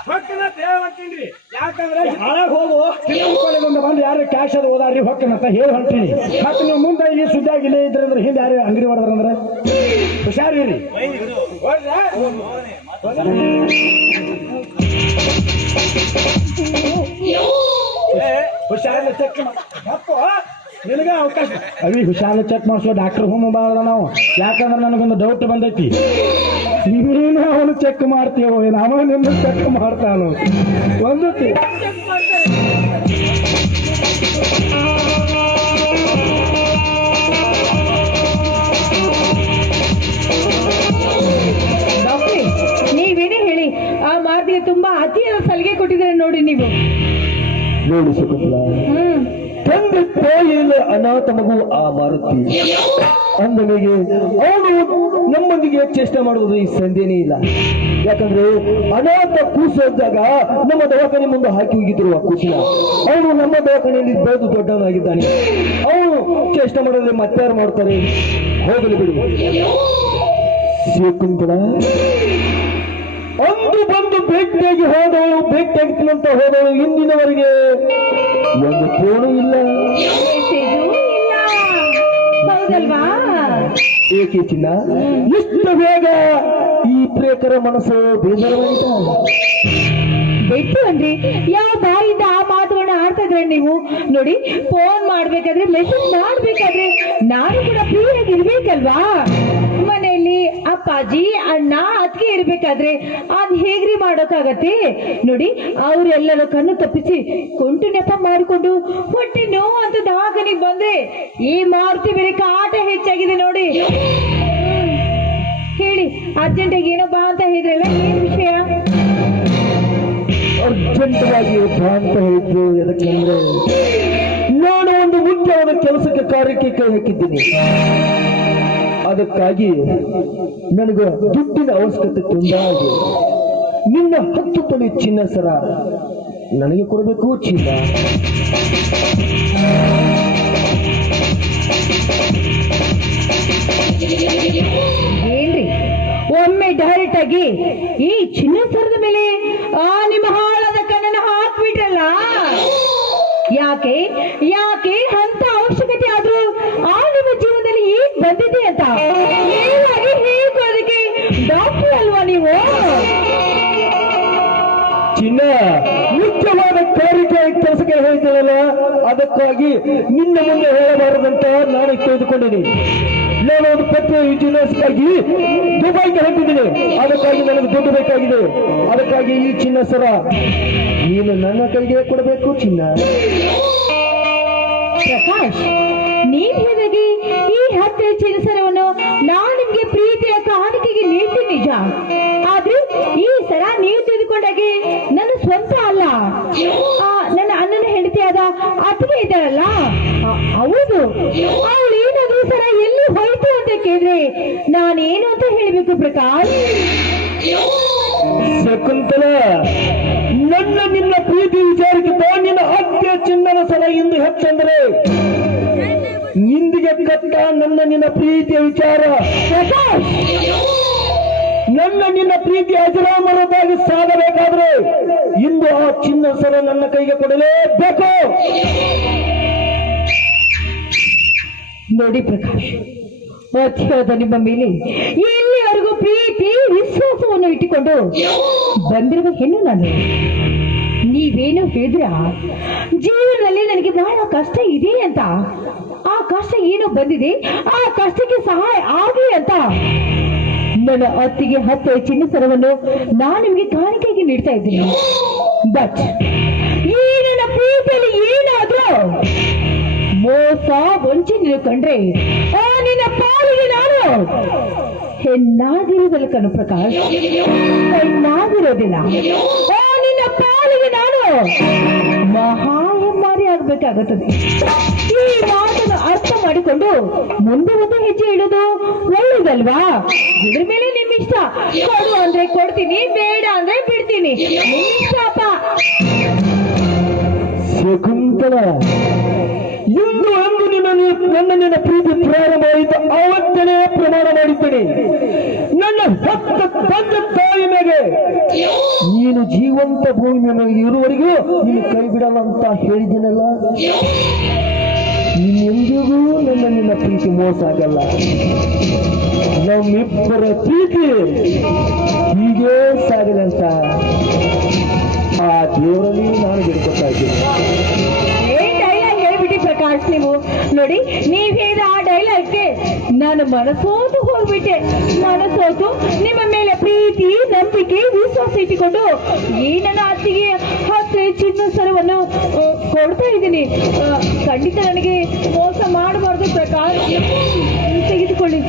ಹೊಕ್ಕನ ದೇವಂತೀನ್ರಿ. ಯಾಕಂದ್ರೆ ಹಾಳಾಗ್ ಹೋಗು ತಿಳ್ಕೊಳ್ಳೋದು ಬಂದು ಯಾರು ಕ್ಯಾಶ್ ಅದು ಹೋದಾಡ್ರಿ ಹೊಕ್ಕನಂತ ಹೇಳಿ ಹೊಂಟೀನಿ. ಮತ್ತೆ ನೀವು ಮುಂದೆ ಈ ಸುದ್ದಿಯಾಗಿ ಇಲ್ಲೇ ಇದ್ರಂದ್ರೆ ಹಿಂದೆ ಯಾರು ಅಂಗಡಿ ಹೊಡೆದ್ರಂದ್ರೆ ಹುಷಾರಿರಿ. ಹುಷಾರ ಚೆಕ್ ನಿನಗ ಅವಕಾಶ ಅವಿ ಹುಷಾರ ಚೆಕ್ ಮಾಡಿಸೋ ಡಾಕ್ಟರ್ ಹೋಮ ಬಾಳ ನಾವು. ಯಾಕಂದ್ರೆ ನನಗೊಂದು ಡೌಟ್ ಬಂದೈತಿ, ನೀನು ಅವನು ಚೆಕ್ ಮಾಡ್ತೀವೋ ನಾವ ನಿನ್ನ ಚೆಕ್ ಮಾಡ್ತಾನು ಒಂದು ಡಾಕ್ಟ್ರೆ, ನೀವೇನೇ ಹೇಳಿ ಆ ಮಾರ್ತಿಗೆ ತುಂಬಾ ಅತಿಯಾದ ಸಲಿಗೆ ಕೊಟ್ಟಿದ್ರೆ ನೋಡಿ ನೀವು. ನೋಡಿ ಶಕುಂತಲ, ತಂದೆ ತಾಯಿಯಲ್ಲಿ ಅನಾಥ ಮಗು ಆ ಮಾರುತಿ ಅಂದಮೇಲೆ ಅವನು ನಮ್ಮೊಂದಿಗೆ ಚೇಷ್ಟೆ ಮಾಡುವುದು ಈ ಸಂದೇನೇ ಇಲ್ಲ. ಯಾಕಂದ್ರೆ ಅನಾಥ ಕೂಸಿದ್ದಾಗ ನಮ್ಮ ದವಾಖಾನೆ ಮುಂದೆ ಹಾಕಿ ಹೋಗಿದ್ರು ಆ ಕೂಸಿನ. ಅವನು ನಮ್ಮ ದವಾಖಾನೆಯಲ್ಲಿ ಬೆಳೆದು ದೊಡ್ಡವನಾಗಿದ್ದಾನೆ. ಅವನು ಚೇಷ್ಟೆ ಮಾಡಿದ್ರೆ ಮತ್ತಾರು ಮಾಡ್ತಾರೆ, ಹೋಗಲಿ ಬಿಡು. ಶಕುಂತಲ, ಅಂದು ಬಂದು ಭೇಟಿಯಾಗಿ ಹೋದವಳು, ಭೇಟಿಯಾಗ್ತೀನಂತ ಹೋದವಳು ಇಂದಿನವರೆಗೆ ಒಂದು ಫೋನು ಇಲ್ಲ, ಮೆಸೇಜು ಇಲ್ಲ. ಹೌದಲ್ವಾ? ಏಕೆ ಚಿನ್ನ ಇಷ್ಟು ಬೇಗ ಈ ಪ್ರೇಕರ ಮನಸ್ಸು ಬೇಜಾರವಾಯಿತ? ಬಿಟ್ಟು ಅನ್ರಿ, ಯಾವ ಬಾಯಿಂದ ಆ ಮಾತುಗಳನ್ನ ಆಡ್ತಾ ಇದ್ರೆ ನೀವು. ನೋಡಿ, ಫೋನ್ ಮಾಡ್ಬೇಕಾದ್ರೆ ಮೆಸೇಜ್ ಮಾಡ್ಬೇಕಾದ್ರೆ ನಾನು ಕೂಡ ಫ್ರೀ ಆಗಿ ಇರ್ಬೇಕಲ್ವಾ? ಮನೆಯಲ್ಲಿ ಅಪ್ಪಾಜಿ ಅಣ್ಣ ಅತ್ತಿಗೆ ಇರ್ಬೇಕಾದ್ರೆ ಅದ್ ಹೇಗ್ರಿ ಮಾಡೋಕ್ಕಾಗತ್ತೆ? ನೋಡಿ, ಅವ್ರೆಲ್ಲರೂ ಕಣ್ಣು ತಪ್ಪಿಸಿ ಕುಂಟು ನೆಪ ಮಾಡಿಕೊಂಡು ಹೊಟ್ಟೆ ನೋವು ಅಂತ ದವಾಖಾನೆಗೆ ಬಂದ್ರೆ ಈ ಮಾರುತಿ ಬೇರೆ ಕಾಟ ಹೆಚ್ಚಾಗಿದೆ ನೋಡಿ. ಹೇಳಿ, ಅರ್ಜೆಂಟಾಗಿ ಏನೋ ಬಾ ಅಂತ ಹೇಳಿದ್ರಲ್ಲ, ಏನ್ ವಿಷಯ? ಅರ್ಜೆಂಟವಾಗಿ ಬಾ ಅಂತ ಹೇಳಿದ್ರು. ಎದಕ್ಕಂದ್ರೆ ನಾನು ಒಂದು ಮುಖ್ಯವಾದ ಕೆಲಸಕ್ಕೆ ಕಾರ್ಯಕ್ಕೆ ಕೈ ಹಾಕಿದ್ದೀನಿ. ಅದಕ್ಕಾಗಿ ನನಗೆ ದುಡ್ಡಿನ ಅವಶ್ಯಕತೆ ತುಂಬಾ ಇದೆ. ನಿನ್ನ 10 ತೊಲೆ ಚಿನ್ನ ಸರ ನನಗೆ ಕೊಡಬೇಕು ಚಿನ್ನ. ಏನ್ರಿ, ಒಮ್ಮೆ ಡೈರೆಕ್ಟ್ ಆಗಿ ಈ ಚಿನ್ನ ಸರದ ಮೇಲೆ ನಿಮ್ಮ ಹಾಳಾದ ಕಣ್ಣನ್ನ ಹಾಕ್ಬಿಟ್ರಲ್ಲ. ಯಾಕೆ ಯಾಕೆ ಅಂತ ಅವಶ್ಯಕತೆ ಆದ್ರೂ ನಿಮ್ಮ ಜೀವನದಲ್ಲಿ ಈಗ ಬಂದಿದೆ ಅಂತ ಹೇಳ್ಕೊಳ್ಳೋದಕ್ಕೆ ಡಾಕ್ಟರ್ ಅಲ್ವಾ ನೀವು? ಚಿನ್ನ ಮುಖ್ಯವಾದ ಕಾರ್ಯಕ್ಕೆ ಕೆಲಸಕ್ಕೆ ಹೇಳ್ತೀರಲ್ಲ, ಅದಕ್ಕಾಗಿ ನಿನ್ನ ಮುಂದೆ ಹೇಳಬಾರದಂತ ನಾನು ತೆಗೆದುಕೊಂಡಿದ್ದೀನಿ. ನಾನು ಒಂದು ಪತ್ರ ಯುಜಿನಸ್ಗಾಗಿ ದುಬೈಗೆ ಹೊಂಟಿದ್ದೀನಿ. ಅದಕ್ಕಾಗಿ ನನಗೆ ದುಡ್ಡು ಬೇಕಾಗಿದೆ. ಅದಕ್ಕಾಗಿ ಈ ಚಿನ್ನ ಸರ ನೀನು ನನ್ನ ಕೈಗೆ ಕೊಡಬೇಕು ಚಿನ್ನ. ಪ್ರಕಾಶ್, ನೀವ್ ಹೇಳಿದಾಗೆ ಈ 10 ಚಿನ್ನ ಸರವನ್ನು ನಾನು ನಿಮ್ಗೆ ಪ್ರೀತಿಯ ಕಾಣಿಕೆಗೆ ನೀಡ್ತೀನಿ ನಿಜ. ಆದ್ರೆ ಈ ಸರ ನೀವು ತೆಗೆದುಕೊಂಡಾಗೆ ನನ್ನ ಸ್ವಂತ ಅಲ್ಲ, ನನ್ನ ಅಣ್ಣನ ಹೆಂಡತಿಯಾದ ಅತ್ತಿಗೆ ಇದ್ದಾರಲ್ಲ, ಹೌದು, ಅವಳು ಏನಾದ್ರೂ ಸರ ಎಲ್ಲಿ ಹೋಯ್ತು ಅಂತ ಕೇಳಿದ್ರೆ ನಾನೇನು ಅಂತ ಹೇಳ್ಬೇಕು ಪ್ರಕಾಶ್? ಶಕುಂತಲ, ನನ್ನ ನಿನ್ನ ಪ್ರೀತಿ ವಿಚಾರಕ್ಕಿಂತ ನಿನ್ನ ಅತ್ಯ ಚಿನ್ನದ ಸಲ ಇಂದು ಹೆಚ್ಚಂದ್ರೆ ನಿಂದಿಗೆ ಕಟ್ಟ ನನ್ನ ನಿನ್ನ ಪ್ರೀತಿಯ ವಿಚಾರ. ಪ್ರಕಾಶ್, ನನ್ನ ನಿನ್ನ ಪ್ರೀತಿ ಅಜರಾಮರದಾಗಿ ಸಾಗಬೇಕಾದ್ರೆ ಇಂದು ಆ ಚಿನ್ನ ಸರ ನನ್ನ ಕೈಗೆ ಕೊಡಲೇಬೇಕು. ನೋಡಿ ಪ್ರಕಾಶ್, ಅತಿಯಾದ ನಿಮ್ಮ ಮೇಲೆ ಇಲ್ಲಿವರೆಗೂ ಪ್ರೀತಿ ವಿಶ್ವಾಸವನ್ನು ಇಟ್ಟುಕೊಂಡು ಬಂದಿರುವ ಹೆಣ್ಣು ನಾನು. ನೀವೇನು ಹೇಳಿದ್ರ ಜೀವನದಲ್ಲಿ ನನಗೆ ಬಹಳ ಕಷ್ಟ ಇದೆ ಅಂತ, ಆ ಕಷ್ಟ ಏನೋ ಬಂದಿದೆ, ಆ ಕಷ್ಟಕ್ಕೆ ಸಹಾಯ ಆಗಲಿ ಅಂತ ನನ್ನ ಅತ್ತಿಗೆ 10 ಚಿನ್ನ ಸರವನ್ನು ನಾನು ನಿಮಗೆ ಕಾಣಿಕೆಗೆ ನೀಡ್ತಾ ಇದ್ದೀನಿ. ಬಟ್ ಈ ನನ್ನ ಪ್ರೀತಿಯಲ್ಲಿ ಏನಾದ್ರೂ ಮೋಸ ವಂಚನೆ ಕಂಡ್ರೆ ಆ ನಿನ್ನ ಪಾಲಿಗೆ ನಾನು ಹೆಣ್ಣಾಗಿರುವುದಿಲ್ಲ ಕಣು ಪ್ರಕಾಶ್, ಹೆಣ್ಣಾಗಿರೋದಿಲ್ಲ. ಆ ನಿನ್ನ ಪಾಲಿಗೆ ನಾನು ಮಹಾ ಹೆಮ್ಮಾರಿ ಆಗ್ಬೇಕಾಗುತ್ತದೆ. ಈ ಮಾತನ್ನು ಅರ್ಥ ಮಾಡಿಕೊಂಡು ಮುಂದೆ ಒಂದು ಹೆಜ್ಜೆ ಇಡೋದು ಒಳ್ಳೇದಲ್ವಾ? ಇದ್ರ ಮೇಲೆ ನಿಮ್ಮಿಷ್ಟ. ಕೊಡು ಅಂದ್ರೆ ಕೊಡ್ತೀನಿ, ಬೇಡ ಅಂದ್ರೆ ಬಿಡ್ತೀನಿ, ನಿಮ್ಮಿಷ್ಟಪ್ಪ. ಶಕುಂತಲ, ಎಂದು ಅಂದು ನನ್ನ ಪ್ರೀತಿ ಪ್ರಾರಂಭ ಆಯಿತು, ಅವತ್ತನೇ ಪ್ರಮಾಣ ಮಾಡಿದ್ದೇನೆ ನನ್ನ ಹೊತ್ತ ತಂದೆ ತಾಯಿ ಮೇಲೆ ನೀನು ಜೀವಂತ ಭೂಮಿ ಮೇಲೆ ಇರುವವರೆಗೂ ನೀನು ಕೈ ಬಿಡಲ್ಲ ಅಂತ ಹೇಳಿದ್ದೇನಲ್ಲ. ಎಂದಿಗೂ ನಿನ್ನ ಪ್ರೀತಿ ಮೋಸ ಆಗಲ್ಲ. ನಮ್ಮಿಬ್ಬರ ಪ್ರೀತಿ ಹೀಗೆ ಸಾಗಿದೆ ಅಂತ ಆ ದೇವರಲ್ಲಿ ನಾನು ಬಿಡ್ಕೊತಾ ಇದ್ದೀನಿ. ಪ್ರಕಾಶ್, ನೀವು ನೋಡಿ, ನೀವ್ ಹೇಳಿದ ಆ ಡೈಲಾಗ್ಗೆ ನಾನು ಮನಸೋತು ಹೋಗ್ಬಿಟ್ಟೆ. ಮನಸೋತು ನಿಮ್ಮ ಮೇಲೆ ಪ್ರೀತಿ, ನಂಬಿಕೆ, ವಿಶ್ವಾಸ ಇಟ್ಟುಕೊಂಡು ಈ ನನ್ನ ಅತ್ತಿಗೆ 10 ಚಿನ್ನ ಸರವನ್ನು ಕೊಡ್ತಾ ಇದ್ದೀನಿ. ಖಂಡಿತ ನನಗೆ ಮೋಸ ಮಾಡಬಾರ್ದು ಪ್ರಕಾಶ್, ತೆಗೆದುಕೊಳ್ಳಿ.